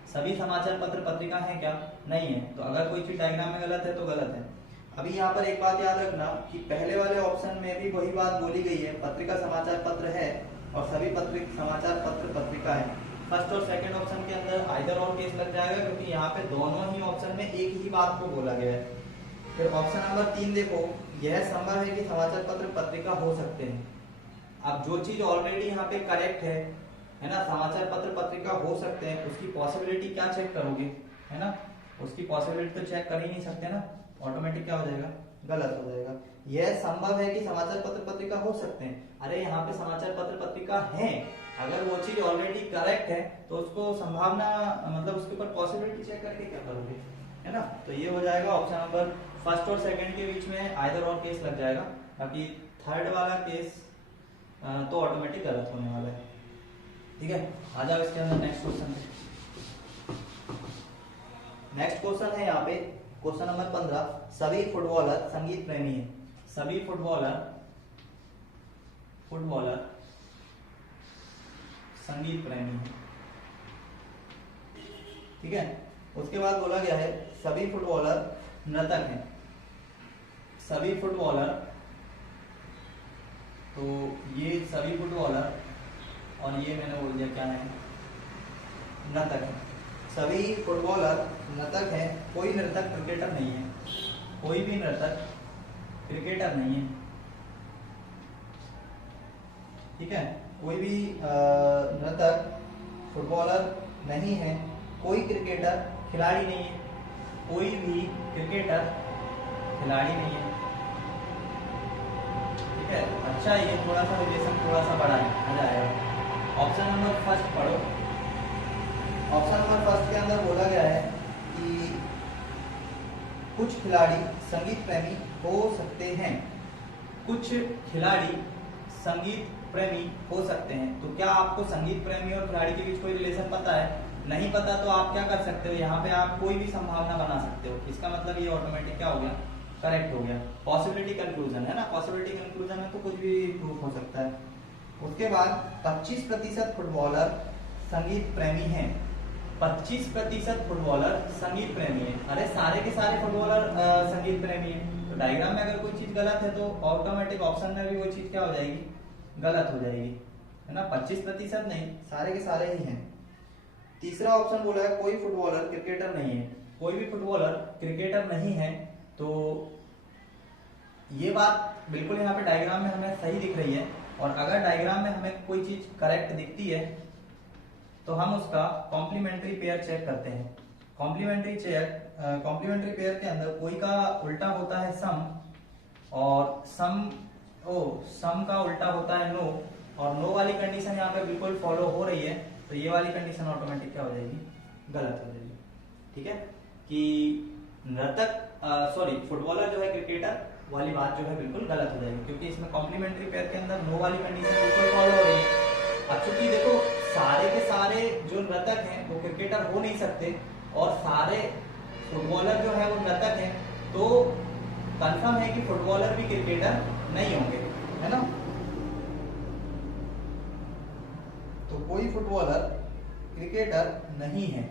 सभी समाचार पत्र पत्रिका है क्या, नहीं है। तो अगर कोई चीज डायग्राम में गलत है तो गलत है। अभी यहाँ पर एक बात याद रखना कि पहले वाले ऑप्शन में भी वही बात बोली गई है, पत्रिका समाचार पत्र है और सभी समाचार पत्र पत्रिका है। फर्स्ट और सेकंड ऑप्शन के अंदर आइदर और केस लग जाएगा क्योंकि यहाँ पे दोनों ही ऑप्शन में एक ही बात को बोला गया है। फिर ऑप्शन नंबर 3 देखो, यह संभव है कि समाचार पत्र पत्रिका हो सकते हैं। अब जो चीज ऑलरेडी यहाँ पे करेक्ट है ना, समाचार पत्र पत्रिका हो सकते हैं, उसकी पॉसिबिलिटी क्या चेक करोगे, है ना, उसकी पॉसिबिलिटी तो चेक कर ही नहीं सकते ना, ऑटोमेटिक क्या हो जाएगा, गलत हो जाएगा। यह संभव है कि समाचार पत्र पत्रिका हो सकते हैं, अरे यहाँ पे समाचार पत्र पत्रिका है, अगर वो चीज ऑलरेडी करेक्ट है तो उसको संभावना मतलब उसके ऊपर पॉसिबिलिटी चेक करके क्या करोगे, है ना। तो ये हो जाएगा ऑप्शन नंबर फर्स्ट और सेकंड के बीच में आइदर और केस लग जाएगा, बाकी थर्ड वाला केस तो ऑटोमेटिक गलत होने वाला है, ठीक है। आ जाओ इसके अंदर नेक्स्ट क्वेश्चन। नेक्स्ट क्वेश्चन है यहाँ पे क्वेश्चन नंबर 15, सभी फुटबॉलर संगीत प्रेमी है, सभी फुटबॉलर संगीत प्रेमी है, ठीक है। उसके बाद बोला गया है सभी फुटबॉलर नर्तक हैं, सभी फुटबॉलर, तो ये सभी फुटबॉलर और ये मैंने बोल दिया क्या है, नर्तक है। सभी फुटबॉलर नर्तक हैं, कोई नर्तक क्रिकेटर नहीं है, कोई भी नर्तक क्रिकेटर नहीं है, ठीक है। कोई भी नर्तक फुटबॉलर नहीं है, कोई क्रिकेटर खिलाड़ी नहीं है, कोई भी क्रिकेटर खिलाड़ी नहीं है, ठीक है। अच्छा ये थोड़ा सा रिलेशन थोड़ा सा बड़ा है, मजा आएगा। ऑप्शन नंबर फर्स्ट पढ़ो। ऑप्शन नंबर फर्स्ट के अंदर बोला गया है कि कुछ खिलाड़ी संगीत प्रेमी हो सकते हैं, कुछ खिलाड़ी संगीत प्रेमी हो सकते हैं। तो क्या आपको संगीत प्रेमी और खिलाड़ी के बीच कोई रिलेशन पता है? नहीं पता तो आप क्या कर सकते हो, यहाँ पे आप कोई भी संभावना बना सकते हो। इसका मतलब ये ऑटोमेटिक क्या हो गया, करेक्ट हो गया। पॉसिबिलिटी कंक्लूजन है ना, पॉसिबिलिटी कंक्लूजन में तो कुछ भी प्रूफ हो सकता है। उसके बाद 25% फुटबॉलर संगीत प्रेमी हैं, 25% फुटबॉलर संगीत प्रेमी है। अरे सारे के सारे फुटबॉलर संगीत प्रेमी है, तो डायग्राम में अगर कोई चीज गलत है तो ऑटोमेटिक ऑप्शन में भी वो चीज क्या हो जाएगी, गलत हो जाएगी, है ना। 25% नहीं, सारे के सारे ही हैं। तीसरा ऑप्शन बोला है कोई फुटबॉलर क्रिकेटर नहीं है, कोई भी फुटबॉलर क्रिकेटर नहीं है, तो ये बात बिल्कुल यहाँ पे डायग्राम में हमें सही दिख रही है, और अगर डायग्राम में हमें कोई चीज करेक्ट दिखती है तो हम उसका कॉम्प्लीमेंट्री पेयर चेक करते हैं। कॉम्प्लीमेंट्री पेयर के अंदर कोई का उल्टा होता है सम, और सम का उल्टा होता है नो, और नो वाली कंडीशन यहाँ पे बिल्कुल फॉलो हो रही है, तो ये वाली कंडीशन ऑटोमेटिक क्या हो जाएगी, गलत हो जाएगी। ठीक है, कि फुटबॉलर जो है क्रिकेटर वाली बात जो है बिल्कुल गलत हो जाएगी, क्योंकि इसमें कॉम्प्लीमेंट्री पेयर के अंदर नो वाली कंडीशन बिल्कुल फॉलो हो रही है। अब चूंकि देखो सारे के सारे जो नर्तक हैं वो क्रिकेटर हो नहीं सकते, और सारे फुटबॉलर जो है वो नर्तक हैं, तो कंफर्म है कि फुटबॉलर भी क्रिकेटर नहीं होंगे, है ना। तो कोई फुटबॉलर क्रिकेटर नहीं है,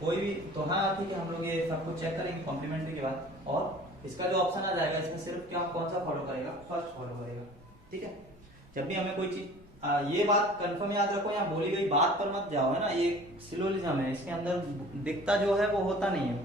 कोई भी। तो हाँ ठीक है, हम लोग ये सब कुछ चेक करेंगे कॉम्प्लीमेंट्री के बाद, और इसका जो ऑप्शन आ जाएगा इसमें सिर्फ क्या कौन सा फॉलो करेगा, फर्स्ट फॉलो करेगा। ठीक है, जब भी हमें कोई चीज ये बात कंफर्म याद रखो, यहाँ बोली गई बात पर मत जाओ, है ना। ये सिलोजिज्म है, इसके अंदर दिखता जो है वो होता नहीं है।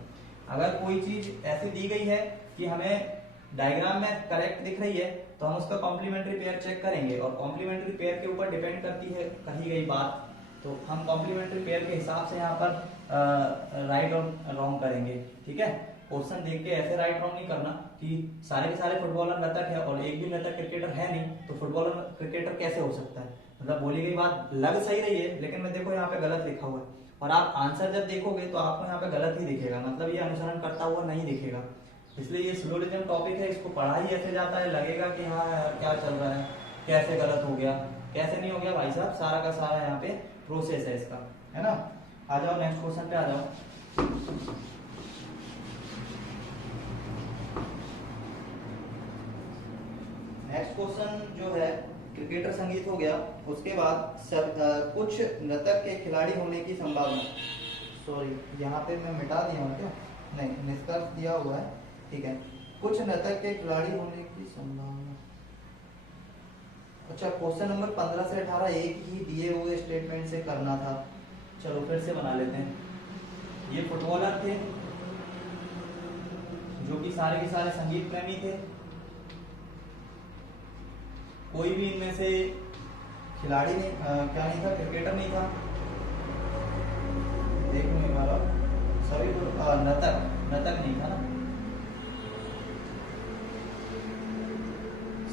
अगर कोई चीज ऐसी दी गई है कि हमें डायग्राम में करेक्ट दिख रही है, तो हम उसका कॉम्प्लीमेंट्री पेयर चेक करेंगे, और कॉम्प्लीमेंट्री पेयर के ऊपर डिपेंड करती है कही गई बात, तो हम कॉम्प्लीमेंट्री पेयर के हिसाब से यहाँ पर राइट और रॉन्ग करेंगे। ठीक है, क्वेश्चन देख के ऐसे राइट रॉन्ग नहीं करना कि सारे के सारे फुटबॉलर नर्तक है और एक भी नर्तक क्रिकेटर है नहीं, तो फुटबॉलर क्रिकेटर कैसे हो सकता है। मतलब बोली गई बात लग सही रही है, लेकिन मैं देखो यहाँ पे गलत लिखा हुआ है, और आप आंसर जब देखोगे तो आपको यहाँ पे गलत ही दिखेगा, मतलब ये अनुसरण करता हुआ नहीं दिखेगा। इसलिए ये सिलोजिज्म टॉपिक है, इसको पढ़ा ही ऐसे जाता है, लगेगा कि हाँ यार क्या चल रहा है, कैसे गलत हो गया, कैसे नहीं हो गया भाई साहब, सारा का सारा यहाँ पे प्रोसेस है इसका, है ना। आ जाओ नेक्स्ट क्वेश्चन पे आ जाओ। नेक्स्ट क्वेश्चन जो है क्रिकेटर संगीत हो गया, उसके बाद कुछ नर्तक के खिलाड़ी होने की संभावना, सॉरी यहाँ पे मैं मिटा दिया हूँ क्या, नहीं निष्कर्ष दिया हुआ है, ठीक है। कुछ नर्तक के खिलाड़ी होने की संभावना, अच्छा क्वेश्चन नंबर 15 से 18 एक ही दिए हुए स्टेटमेंट से करना था, चलो फिर से बना लेते हैं। ये फुटबॉलर थे जो कि सारे के सारे संगीत प्रेमी थे, कोई भी इनमें से खिलाड़ी नहीं क्या नहीं था, क्रिकेटर नहीं था, देखने वाला सभी नर्तक नहीं था ना,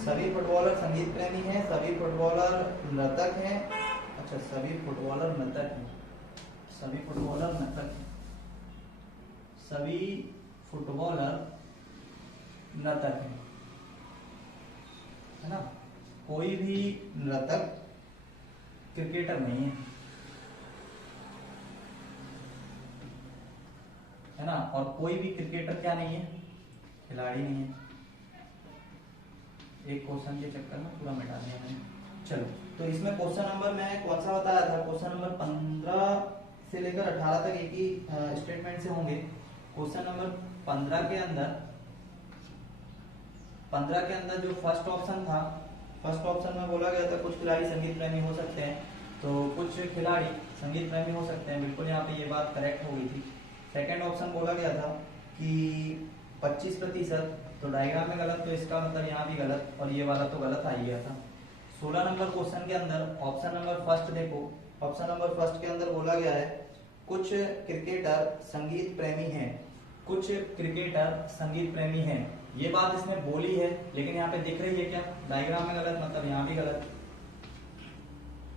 सभी फुटबॉलर संगीत प्रेमी हैं, सभी फुटबॉलर नर्तक हैं, अच्छा सभी फुटबॉलर नर्तक हैं, सभी फुटबॉलर नर्तक हैं, सभी फुटबॉलर नर्तक हैं, है ना। कोई भी नर्तक क्रिकेटर नहीं है ना, और कोई भी क्रिकेटर क्या नहीं है, खिलाड़ी नहीं है। एक क्वेश्चन के चक्कर में पूरा मिटा दिया मैंने। चलो तो इसमें क्वेश्चन नंबर मैं कौन सा बताया था, क्वेश्चन नंबर 15 से लेकर 18 तक एक ही स्टेटमेंट से होंगे। क्वेश्चन नंबर 15 के अंदर जो फर्स्ट ऑप्शन था, फर्स्ट ऑप्शन में बोला गया था कुछ खिलाड़ी संगीत प्रेमी हो सकते हैं, तो कुछ खिलाड़ी संगीत प्रेमी हो सकते हैं, बिल्कुल यहाँ पे ये बात करेक्ट हो गई थी। सेकंड ऑप्शन बोला गया था कि 25%, तो डायग्राम में गलत, तो इसका मतलब यहाँ भी गलत, और ये वाला तो गलत आ ही गया था। 16 नंबर क्वेश्चन के अंदर ऑप्शन नंबर फर्स्ट देखो, ऑप्शन नंबर फर्स्ट के अंदर बोला गया है कुछ क्रिकेटर संगीत प्रेमी हैं, कुछ क्रिकेटर संगीत प्रेमी हैं, ये बात इसने बोली है, लेकिन यहाँ पे दिख रही है क्या, डायग्राम में गलत, मतलब यहाँ भी गलत।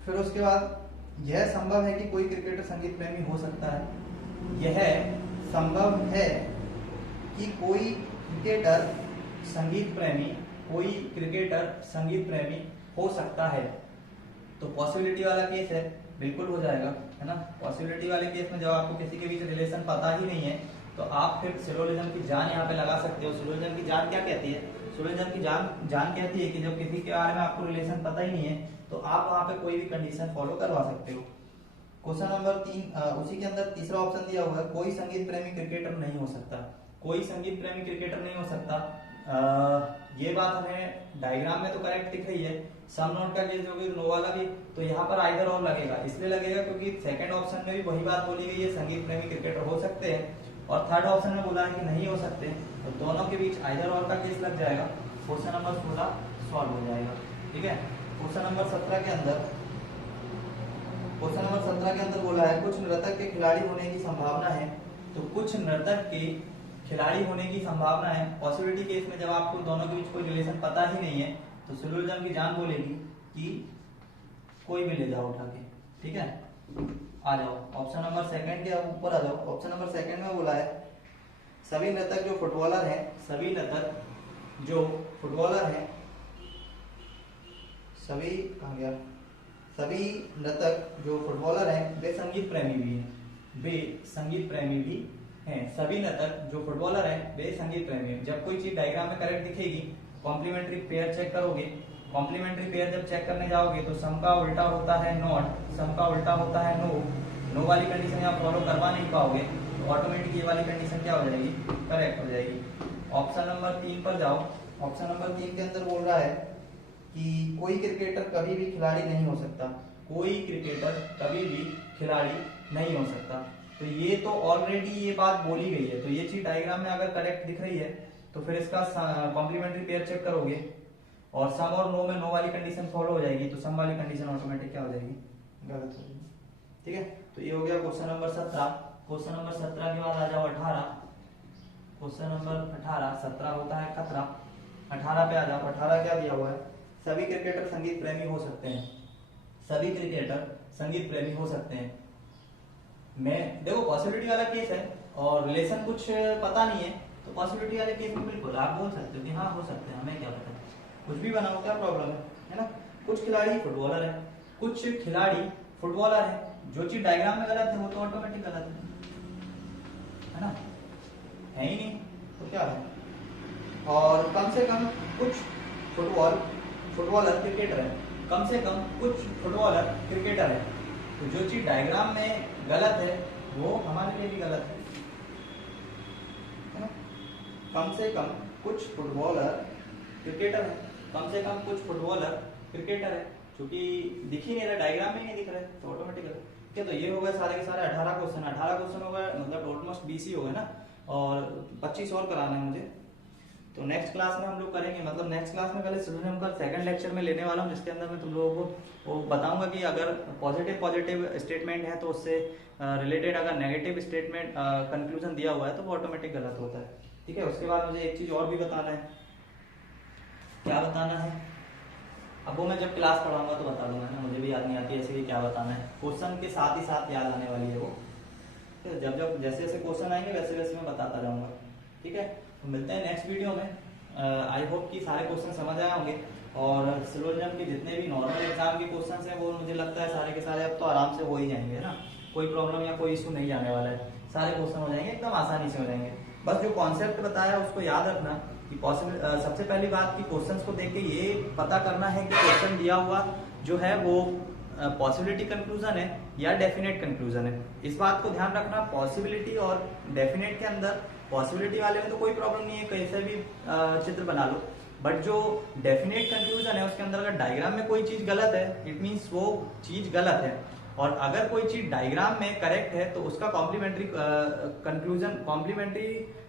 फिर उसके बाद यह संभव है कि कोई क्रिकेटर संगीत प्रेमी हो सकता है, यह संभव है कि कोई क्रिकेटर संगीत प्रेमी, कोई क्रिकेटर संगीत प्रेमी हो सकता है, तो पॉसिबिलिटी वाला केस है, बिल्कुल हो जाएगा, है ना। पॉसिबिलिटी वाले केस में जब आपको किसी के बीच रिलेशन पता ही नहीं है, तो आप फिर सिलोजिज्म की जान यहाँ पे लगा सकते हो। सिलोजिज्म की जान क्या कहती है, सिलोजिज्म की जान कहती है कि जब किसी के बारे में आपको रिलेशन पता ही नहीं है, तो आप वहाँ पे कोई भी कंडीशन फॉलो करवा सकते हो। क्वेश्चन नंबर 3 उसी के अंदर तीसरा ऑप्शन दिया हुआ है, कोई संगीत प्रेमी क्रिकेटर नहीं हो सकता, कोई संगीत प्रेमी क्रिकेटर नहीं हो सकता। ये बात हमें डायग्राम में तो करेक्ट दिख रही है, सम नोट का केस होगी, नो वाला भी, तो यहाँ पर आइदर और लगेगा, इसलिए लगेगा क्योंकि सेकंड ऑप्शन में भी वही बात बोली गई है, संगीत प्रेमी क्रिकेटर हो सकते हैं, और थर्ड ऑप्शन में बोला है कि नहीं हो सकते, तो दोनों के बीच आइदर और का केस लग जाएगा। क्वेश्चन नंबर 16 सॉल्व हो जाएगा। ठीक है, क्वेश्चन नंबर 17 के अंदर बोला है कुछ नर्तक के खिलाड़ी होने की संभावना है। तो कुछ नर्तक के खिलाड़ी होने की संभावना है। पॉसिबिलिटी केस में जब आपको दोनों के बीच कोई रिलेशन पता ही नहीं है तो सिलोजिज्म की जान बोलेगी कि कोई भी ले जाओ उठा के। ठीक है, आ जाओ ऑप्शन नंबर सेकंड के ऊपर आ जाओ। ऑप्शन नंबर सेकंड में बोला है सभी नर्तक जो फुटबॉलर हैं, सभी नर्तक जो फुटबॉलर हैं, सभी कहाँ गया, सभी नर्तक जो फुटबॉलर हैं वे संगीत प्रेमी भी हैं, वे संगीत प्रेमी भी हैं। सभी नर्तक जो फुटबॉलर हैं वे संगीत प्रेमी हैं। जब कोई चीज डायग्राम में करेक्ट दिखेगी, कॉम्प्लीमेंट्री पेयर चेक करोगे, कॉम्प्लीमेंट्री पेयर जब चेक करने जाओगे तो सम का उल्टा होता है नॉट, सम का उल्टा होता है नो, नो वाली कंडीशन आप फॉलो करवा नहीं पाओगे तो ऑटोमेटिक ये वाली कंडीशन क्या हो जाएगी, करेक्ट हो जाएगी। ऑप्शन नंबर 3 पर जाओ। ऑप्शन नंबर 3 के अंदर बोल रहा है कि कोई क्रिकेटर कभी भी खिलाड़ी नहीं हो सकता, कोई क्रिकेटर कभी भी खिलाड़ी नहीं हो सकता। तो ये तो ऑलरेडी ये बात बोली गई है, तो ये चीज डायग्राम में अगर करेक्ट दिख रही है तो फिर इसका कॉम्प्लीमेंट्री पेयर चेक करोगे और सम और नो में नो वाली कंडीशन फॉलो हो जाएगी तो सम वाली कंडीशन ऑटोमेटिक क्या हो जाएगी, गलत हो जाएगी। ठीक है, तो ये हो गया क्वेश्चन नंबर 17। क्वेश्चन नंबर 17 के बाद आ जाओ 18। क्वेश्चन नंबर 18, 17 होता है खतरा, 18 पे आ जाओ। 18 क्या दिया हुआ है, सभी क्रिकेटर संगीत प्रेमी हो सकते हैं, सभी क्रिकेटर संगीत प्रेमी हो सकते हैं। मैं देखो पॉसिबिलिटी वाला केस है और रिलेशन कुछ पता नहीं है तो पॉसिबिलिटी वाले केस में बिल्कुल आप बोल सकते हो कि हाँ हो सकते हैं, हमें क्या पता, कुछ भी बनाओ, क्या प्रॉब्लम है ना। कुछ खिलाड़ी फुटबॉलर है, कुछ खिलाड़ी फुटबॉलर है, जो चीज डायग्राम में गलत है वो तो ऑटोमेटिक गलत है ना, है ही नहीं तो क्या है। और कम से कम कुछ फुटबॉलर क्रिकेटर है, कम से कम कुछ फुटबॉलर क्रिकेटर है, तो जो चीज डायग्राम में गलत है वो हमारे लिए भी गलत है ना। कम से कम कुछ फुटबॉलर क्रिकेटर है, कम से कम कुछ फुटबॉलर क्रिकेटर है, क्योंकि दिख ही नहीं रहा, डायग्राम में ही नहीं दिख रहा है तो ऑटोमेटिक है। ठीक है, तो ये हो गए सारे के सारे 18 क्वेश्चन। 18 क्वेश्चन हो गए, मतलब ऑलमोस्ट 20 ही हो गए ना, और 25 और कराना है मुझे। तो नेक्स्ट क्लास में हम लोग करेंगे, मतलब नेक्स्ट क्लास में पहले सिलोजिज्म का सेकंड लेक्चर में लेने वाला हूँ, जिसके अंदर मैं तुम लोगों को वो बताऊंगा कि अगर पॉजिटिव स्टेटमेंट है तो उससे रिलेटेड अगर नेगेटिव स्टेटमेंट कंक्लूजन दिया हुआ है तो वो ऑटोमेटिक गलत होता है। ठीक है, उसके बाद मुझे एक चीज और भी बताना है। क्या बताना है, अब वो मैं जब क्लास पढ़ाऊंगा तो बता दूंगा ना, मुझे भी याद नहीं आती ऐसे भी क्या बताना है, क्वेश्चन के साथ ही साथ याद आने वाली है वो। जब जब जैसे जैसे क्वेश्चन आएंगे वैसे वैसे मैं बताता जाऊंगा। ठीक है, तो मिलते हैं नेक्स्ट वीडियो में। आई होप कि सारे क्वेश्चन समझ आए होंगे और सिलोजिज्म के जितने भी नॉर्मल एग्जाम के क्वेश्चन हैं वो मुझे लगता है सारे के सारे अब तो आराम से हो ही जाएंगे ना, कोई प्रॉब्लम या कोई इशू नहीं आने वाला है, सारे क्वेश्चन हो जाएंगे एकदम आसानी से हो जाएंगे। बस जो कॉन्सेप्ट बताया उसको याद रखना कि पॉसिबल, सबसे पहली बात कि क्वेश्चंस को देख के ये पता करना है कि क्वेश्चन दिया हुआ जो है वो पॉसिबिलिटी कंक्लूजन है या डेफिनेट कंक्लूजन है। इस बात को ध्यान रखना, पॉसिबिलिटी और डेफिनेट के अंदर पॉसिबिलिटी वाले में तो कोई प्रॉब्लम नहीं है, कैसे भी चित्र बना लो, बट जो डेफिनेट कंक्लूजन है उसके अंदर अगर डायग्राम में कोई चीज गलत है इट मीन्स वो चीज गलत है, और अगर कोई चीज डायग्राम में करेक्ट है तो उसका कॉम्प्लीमेंट्री कंक्लूजन, कॉम्प्लीमेंट्री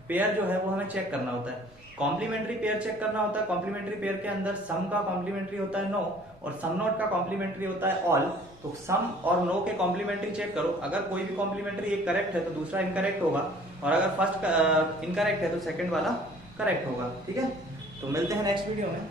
पेयर जो है वो हमें चेक करना होता है। कॉम्प्लीमेंट्री पेयर चेक करना होता है, कॉम्प्लीमेंट्री पेयर के अंदर सम का कॉम्प्लीमेंट्री होता है नो और सम नॉट का कॉम्प्लीमेंट्री होता है ऑल। तो सम और नो के कॉम्प्लीमेंट्री चेक करो, अगर कोई भी कॉम्प्लीमेंट्री एक करेक्ट है तो दूसरा इनकरेक्ट होगा, और अगर फर्स्ट इनकरेक्ट है तो सेकंड वाला करेक्ट होगा। ठीक है, तो मिलते हैं नेक्स्ट वीडियो में।